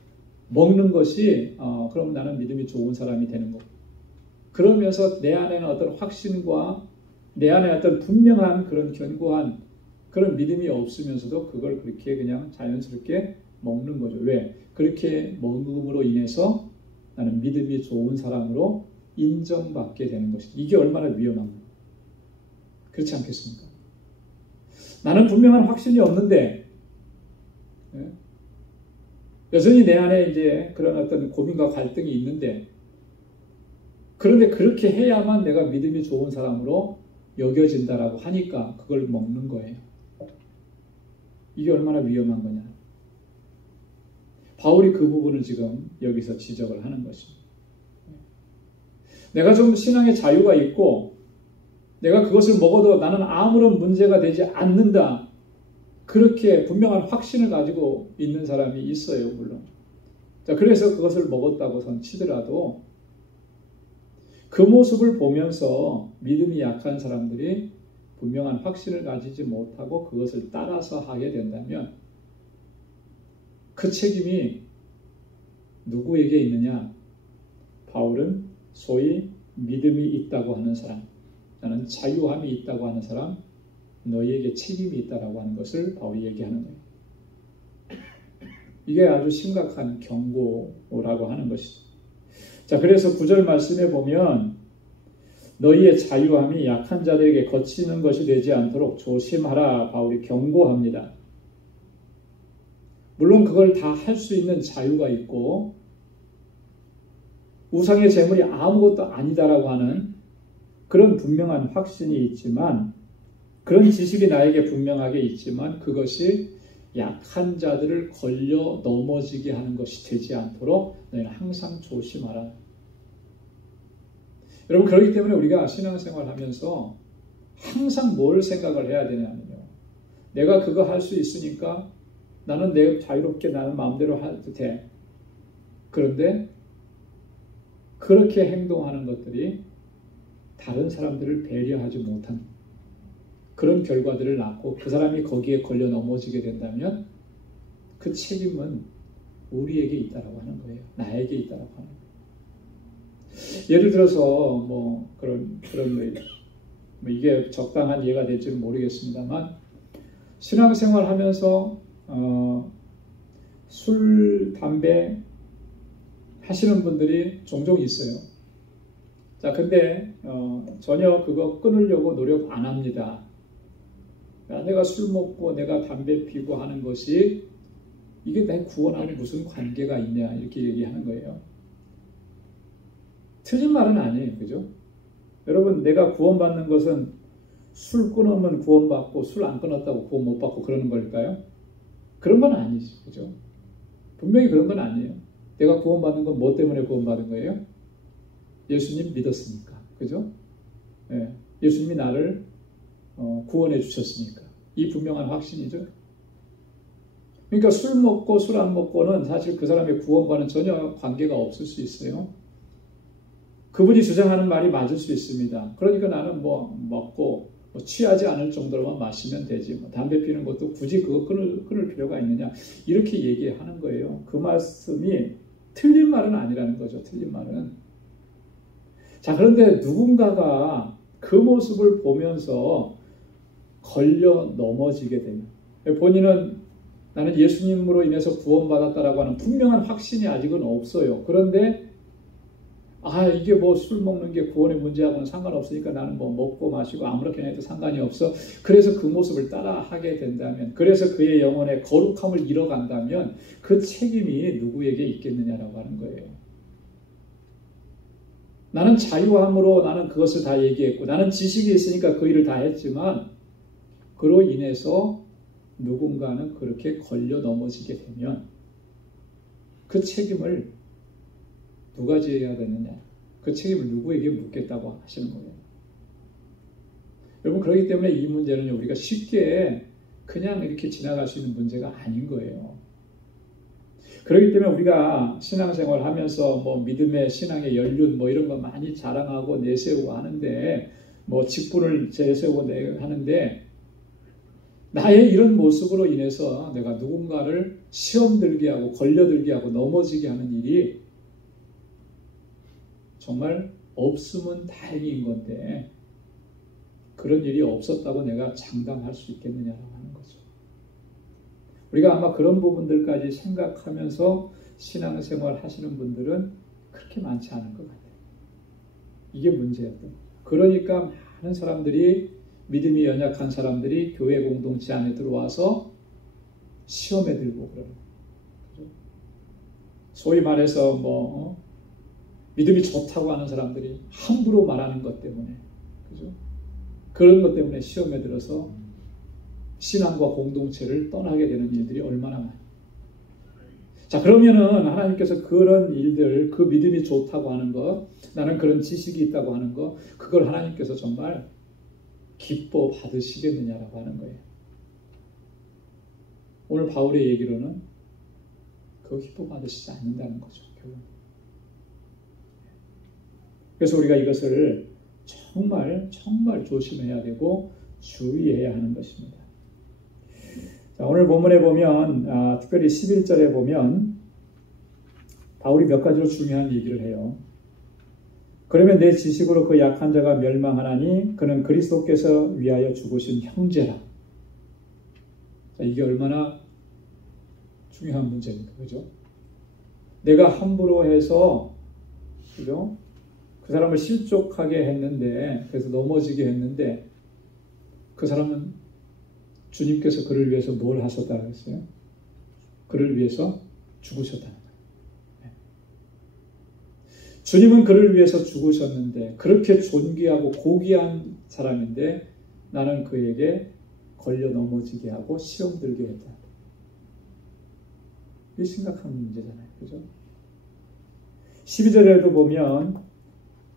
먹는 것이 그럼 나는 믿음이 좋은 사람이 되는 거고. 그러면서 내 안에는 어떤 확신과 내 안에 어떤 분명한 그런 견고한 그런 믿음이 없으면서도 그걸 그렇게 그냥 자연스럽게 먹는 거죠. 왜? 그렇게 먹음으로 인해서 나는 믿음이 좋은 사람으로 인정받게 되는 것이다. 이게 얼마나 위험한가. 그렇지 않겠습니까? 나는 분명한 확신이 없는데 여전히 내 안에 이제 그런 어떤 고민과 갈등이 있는데 그런데 그렇게 해야만 내가 믿음이 좋은 사람으로 여겨진다라고 하니까 그걸 먹는 거예요. 이게 얼마나 위험한 거냐. 바울이 그 부분을 지금 여기서 지적을 하는 것입니다. 내가 좀 신앙의 자유가 있고 내가 그것을 먹어도 나는 아무런 문제가 되지 않는다. 그렇게 분명한 확신을 가지고 있는 사람이 있어요, 물론. 자, 그래서 그것을 먹었다고 선 치더라도 그 모습을 보면서 믿음이 약한 사람들이 분명한 확신을 가지지 못하고 그것을 따라서 하게 된다면 그 책임이 누구에게 있느냐? 바울은 소위 믿음이 있다고 하는 사람, 나는 자유함이 있다고 하는 사람, 너희에게 책임이 있다라고 하는 것을 바울이 얘기하는 거예요. 이게 아주 심각한 경고라고 하는 것이죠. 자, 그래서 9절 말씀에 보면 너희의 자유함이 약한 자들에게 거치는 것이 되지 않도록 조심하라 바울이 경고합니다. 물론 그걸 다 할 수 있는 자유가 있고 우상의 재물이 아무것도 아니다라고 하는 그런 분명한 확신이 있지만 그런 지식이 나에게 분명하게 있지만 그것이 약한 자들을 걸려 넘어지게 하는 것이 되지 않도록 너희는 항상 조심하라. 여러분 그렇기 때문에 우리가 신앙생활 하면서 항상 뭘 생각을 해야 되냐면요. 내가 그거 할 수 있으니까 나는 내 자유롭게 나는 마음대로 해도 돼. 그런데 그렇게 행동하는 것들이 다른 사람들을 배려하지 못한 그런 결과들을 낳고 그 사람이 거기에 걸려 넘어지게 된다면 그 책임은 우리에게 있다라고 하는 거예요. 나에게 있다라고 하는 거예요. 예를 들어서 그런 이게 적당한 예가 될지는 모르겠습니다만 신앙생활 하면서 술, 담배 하시는 분들이 종종 있어요. 자, 근데 전혀 그거 끊으려고 노력 안 합니다. 내가 술 먹고 내가 담배 피고 하는 것이 이게 내 구원하고 무슨 관계가 있냐 이렇게 얘기하는 거예요. 틀린 말은 아니에요. 그죠? 여러분 내가 구원받는 것은 술 끊으면 구원받고 술 안 끊었다고 구원 못 받고 그러는 걸까요? 그런 건 아니지. 그죠? 분명히 그런 건 아니에요. 내가 구원받는 건 뭐 때문에 구원받은 거예요? 예수님 믿었으니까. 그죠? 예, 예수님이 나를 구원해 주셨으니까. 이 분명한 확신이죠. 그러니까 술 먹고 술 안 먹고는 사실 그 사람의 구원과는 전혀 관계가 없을 수 있어요. 그분이 주장하는 말이 맞을 수 있습니다. 그러니까 나는 먹고 취하지 않을 정도로만 마시면 되지. 담배 피는 것도 굳이 그거 끊을 필요가 있느냐. 이렇게 얘기하는 거예요. 그 말씀이 틀린 말은 아니라는 거죠. 틀린 말은. 자, 그런데 누군가가 그 모습을 보면서 걸려 넘어지게 되면 본인은 나는 예수님으로 인해서 구원받았다라고 하는 분명한 확신이 아직은 없어요. 그런데 이게 술 먹는 게 구원의 문제하고는 상관없으니까 나는 먹고 마시고 아무렇게나 해도 상관이 없어. 그래서 그 모습을 따라 하게 된다면, 그래서 그의 영혼의 거룩함을 잃어간다면 그 책임이 누구에게 있겠느냐라고 하는 거예요. 나는 자유함으로 나는 그것을 다 얘기했고 나는 지식이 있으니까 그 일을 다 했지만 그로 인해서 누군가는 그렇게 걸려 넘어지게 되면 그 책임을 누가 져야 되느냐? 그 책임을 누구에게 묻겠다고 하시는 거예요. 여러분 그렇기 때문에 이 문제는 우리가 쉽게 그냥 이렇게 지나갈 수 있는 문제가 아닌 거예요. 그렇기 때문에 우리가 신앙생활 하면서 믿음의 신앙의 연륜 이런 거 많이 자랑하고 내세우고 하는데 직분을 내세우고 하는데 나의 이런 모습으로 인해서 내가 누군가를 시험 들게 하고 걸려들게 하고 넘어지게 하는 일이 정말 없으면 다행인 건데 그런 일이 없었다고 내가 장담할 수 있겠느냐라고 하는 거죠. 우리가 아마 그런 부분들까지 생각하면서 신앙생활 하시는 분들은 그렇게 많지 않은 것 같아요. 이게 문제였던. 그러니까 많은 사람들이 믿음이 연약한 사람들이 교회 공동체 안에 들어와서 시험에 들고 그러는 거죠. 소위 말해서 믿음이 좋다고 하는 사람들이 함부로 말하는 것 때문에, 그죠? 그런 것 때문에 시험에 들어서 신앙과 공동체를 떠나게 되는 일들이 얼마나 많아요. 자, 그러면은 하나님께서 그런 일들, 그 믿음이 좋다고 하는 것, 나는 그런 지식이 있다고 하는 것, 그걸 하나님께서 정말 기뻐 받으시겠느냐라고 하는 거예요. 오늘 바울의 얘기로는 그거 기뻐 받으시지 않는다는 거죠. 결론. 그래서 우리가 이것을 정말 조심해야 되고 주의해야 하는 것입니다. 자, 오늘 본문에 보면 특별히 11절에 보면 바울이 몇 가지로 중요한 얘기를 해요. 그러면 내 지식으로 그 약한 자가 멸망하나니 그는 그리스도께서 위하여 죽으신 형제라. 자, 이게 얼마나 중요한 문제입니까? 그죠? 내가 함부로 해서, 그죠? 그 사람을 실족하게 했는데, 그래서 넘어지게 했는데, 그 사람은 주님께서 그를 위해서 뭘 하셨다고 했어요? 그를 위해서 죽으셨다는 거예요. 주님은 그를 위해서 죽으셨는데, 그렇게 존귀하고 고귀한 사람인데, 나는 그에게 걸려 넘어지게 하고 시험 들게 했다. 이게 심각한 문제잖아요. 그죠? 12절에도 보면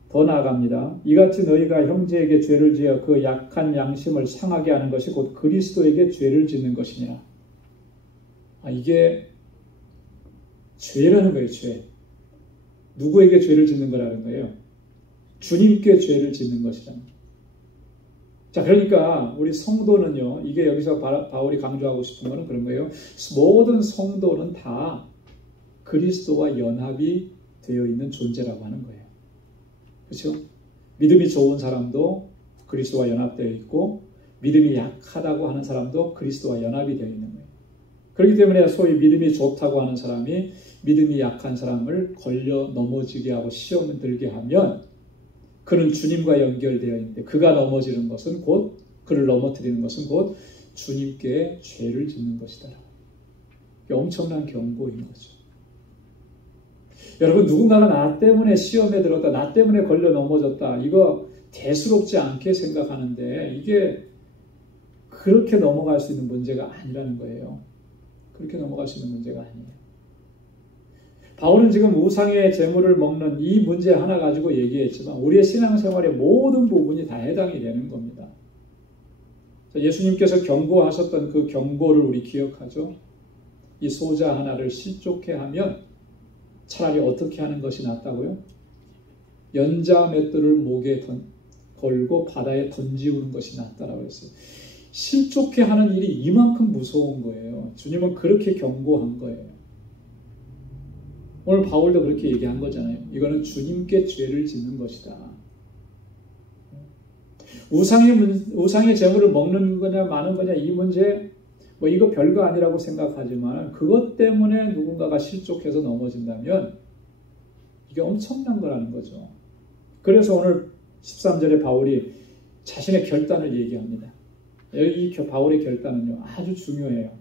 더 나아갑니다. 이같이 너희가 형제에게 죄를 지어 그 약한 양심을 상하게 하는 것이 곧 그리스도에게 죄를 짓는 것이니라. 이게 죄라는 거예요. 죄. 누구에게 죄를 짓는 거라는 거예요? 주님께 죄를 짓는 것이라는 거예요. 자, 그러니까 우리 성도는요, 이게 여기서 바울이 강조하고 싶은 거는 그런 거예요. 모든 성도는 다 그리스도와 연합이 되어 있는 존재라고 하는 거예요. 그렇죠? 믿음이 좋은 사람도 그리스도와 연합되어 있고, 믿음이 약하다고 하는 사람도 그리스도와 연합이 되어 있는 거예요. 그렇기 때문에 소위 믿음이 좋다고 하는 사람이 믿음이 약한 사람을 걸려 넘어지게 하고 시험을 들게 하면 그는 주님과 연결되어 있는데, 그가 넘어지는 것은 곧, 그를 넘어뜨리는 것은 곧 주님께 죄를 짓는 것이다. 이게 엄청난 경고인 거죠. 여러분, 누군가가 나 때문에 시험에 들었다, 나 때문에 걸려 넘어졌다, 이거 대수롭지 않게 생각하는데 이게 그렇게 넘어갈 수 있는 문제가 아니라는 거예요. 그렇게 넘어갈 수 있는 문제가 아니에요. 바울은 지금 우상의 재물을 먹는 이 문제 하나 가지고 얘기했지만 우리의 신앙생활의 모든 부분이 다 해당이 되는 겁니다. 예수님께서 경고하셨던 그 경고를 우리 기억하죠? 이 소자 하나를 실족해 하면 차라리 어떻게 하는 것이 낫다고요? 연자 맷돌을 목에 걸고 바다에 던지우는 것이 낫다라고 했어요. 실족해 하는 일이 이만큼 무서운 거예요. 주님은 그렇게 경고한 거예요. 오늘 바울도 그렇게 얘기한 거잖아요. 이거는 주님께 죄를 짓는 것이다. 우상의 재물을 먹는 거냐 마는 거냐 이 문제 이거 별거 아니라고 생각하지만 그것 때문에 누군가가 실족해서 넘어진다면 이게 엄청난 거라는 거죠. 그래서 오늘 13절에 바울이 자신의 결단을 얘기합니다. 이 바울의 결단은요 아주 중요해요.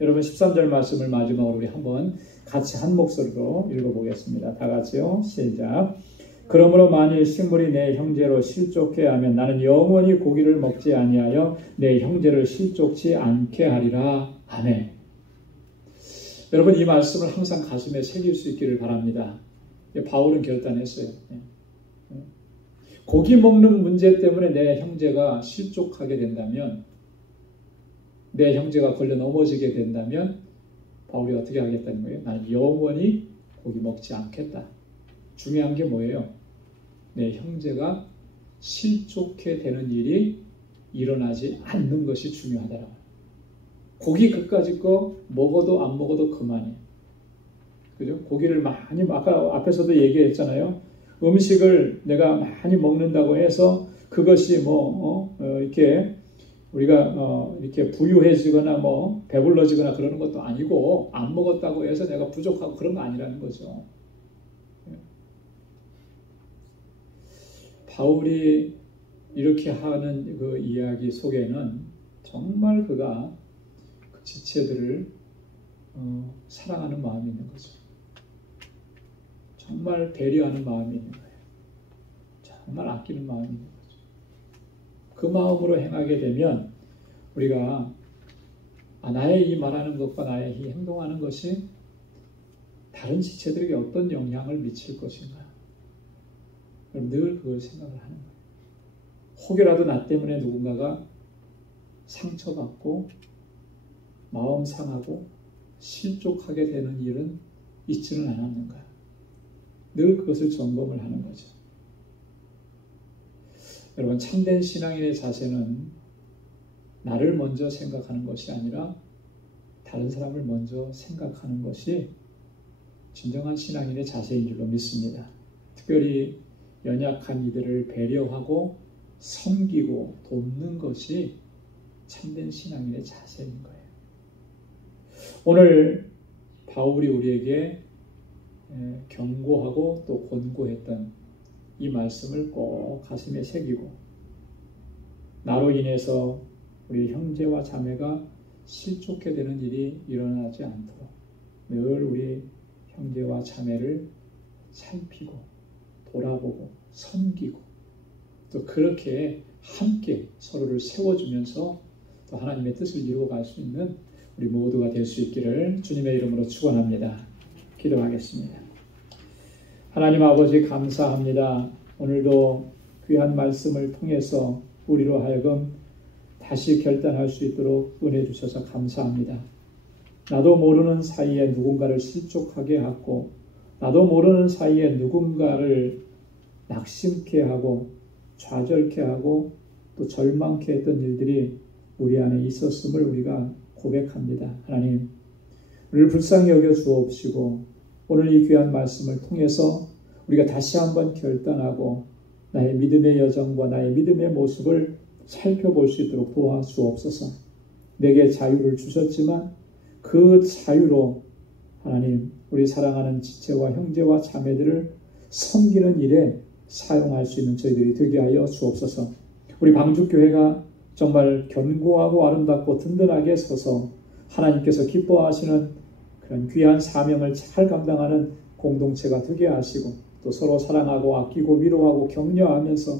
여러분 13절 말씀을 마지막으로 우리 한번 같이 한 목소리로 읽어보겠습니다. 다 같이요. 시작. 그러므로 만일 식물이 내 형제로 실족해 하면 나는 영원히 고기를 먹지 아니하여 내 형제를 실족치 않게 하리라. 아멘. 여러분 이 말씀을 항상 가슴에 새길 수 있기를 바랍니다. 바울은 결단했어요. 고기 먹는 문제 때문에 내 형제가 실족하게 된다면, 내 형제가 걸려 넘어지게 된다면 바울이 어떻게 하겠다는 거예요? 나는 영원히 고기 먹지 않겠다. 중요한 게 뭐예요? 내 형제가 실족해 되는 일이 일어나지 않는 것이 중요하다라고. 고기 그까짓 거 먹어도 안 먹어도 그만이에요. 그죠? 고기를 많이, 아까 앞에서도 얘기했잖아요. 음식을 내가 많이 먹는다고 해서 그것이 이렇게 우리가 이렇게 부유해지거나 배불러지거나 그러는 것도 아니고, 안 먹었다고 해서 내가 부족하고 그런 거 아니라는 거죠. 바울이 이렇게 하는 그 이야기 속에는 정말 그가 그 지체들을 사랑하는 마음이 있는 거죠. 정말 배려하는 마음이 있는 거예요. 정말 아끼는 마음이 있는 거죠. 그 마음으로 행하게 되면 우리가 나의 이 말하는 것과 나의 이 행동하는 것이 다른 지체들에게 어떤 영향을 미칠 것인가, 늘 그걸 생각을 하는 거예요. 혹여라도 나 때문에 누군가가 상처받고 마음 상하고 실족하게 되는 일은 있지는 않았는가, 늘 그것을 점검을 하는 거죠. 여러분, 참된 신앙인의 자세는 나를 먼저 생각하는 것이 아니라 다른 사람을 먼저 생각하는 것이 진정한 신앙인의 자세인 줄로 믿습니다. 특별히 연약한 이들을 배려하고 섬기고 돕는 것이 참된 신앙인의 자세인 거예요. 오늘 바울이 우리에게 경고하고 또 권고했던 이 말씀을 꼭 가슴에 새기고, 나로 인해서 우리 형제와 자매가 실족해 되는 일이 일어나지 않도록 늘 우리 형제와 자매를 살피고 돌아보고 섬기고, 또 그렇게 함께 서로를 세워주면서 또 하나님의 뜻을 이루어갈 수 있는 우리 모두가 될 수 있기를 주님의 이름으로 축원합니다. 기도하겠습니다. 하나님 아버지, 감사합니다. 오늘도 귀한 말씀을 통해서 우리로 하여금 다시 결단할 수 있도록 은혜 주셔서 감사합니다. 나도 모르는 사이에 누군가를 실족하게 하고, 나도 모르는 사이에 누군가를 낙심케 하고 좌절케 하고 또 절망케 했던 일들이 우리 안에 있었음을 우리가 고백합니다. 하나님, 우리를 불쌍히 여겨 주옵시고, 오늘 이 귀한 말씀을 통해서 우리가 다시 한번 결단하고 나의 믿음의 여정과 나의 믿음의 모습을 살펴볼 수 있도록 도와주옵소서. 내게 자유를 주셨지만 그 자유로 하나님, 우리 사랑하는 지체와 형제와 자매들을 섬기는 일에 사용할 수 있는 저희들이 되게 하여 주옵소서. 우리 방주교회가 정말 견고하고 아름답고 든든하게 서서 하나님께서 기뻐하시는 그런 귀한 사명을 잘 감당하는 공동체가 되게 하시고, 또 서로 사랑하고 아끼고 위로하고 격려하면서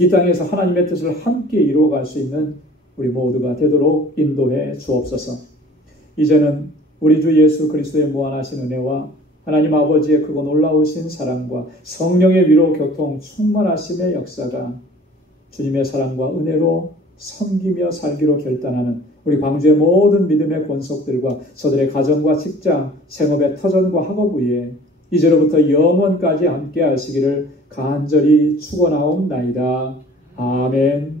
이 땅에서 하나님의 뜻을 함께 이루어갈 수 있는 우리 모두가 되도록 인도해 주옵소서. 이제는 우리 주 예수 그리스도의 무한하신 은혜와 하나님 아버지의 크고 놀라우신 사랑과 성령의 위로 교통 충만하심의 역사가 주님의 사랑과 은혜로 섬기며 살기로 결단하는 우리 광주의 모든 믿음의 권속들과 저들의 가정과 직장, 생업의 터전과 학업 위에 이제로부터 영원까지 함께 하시기를 간절히 축원하옵나이다. 아멘.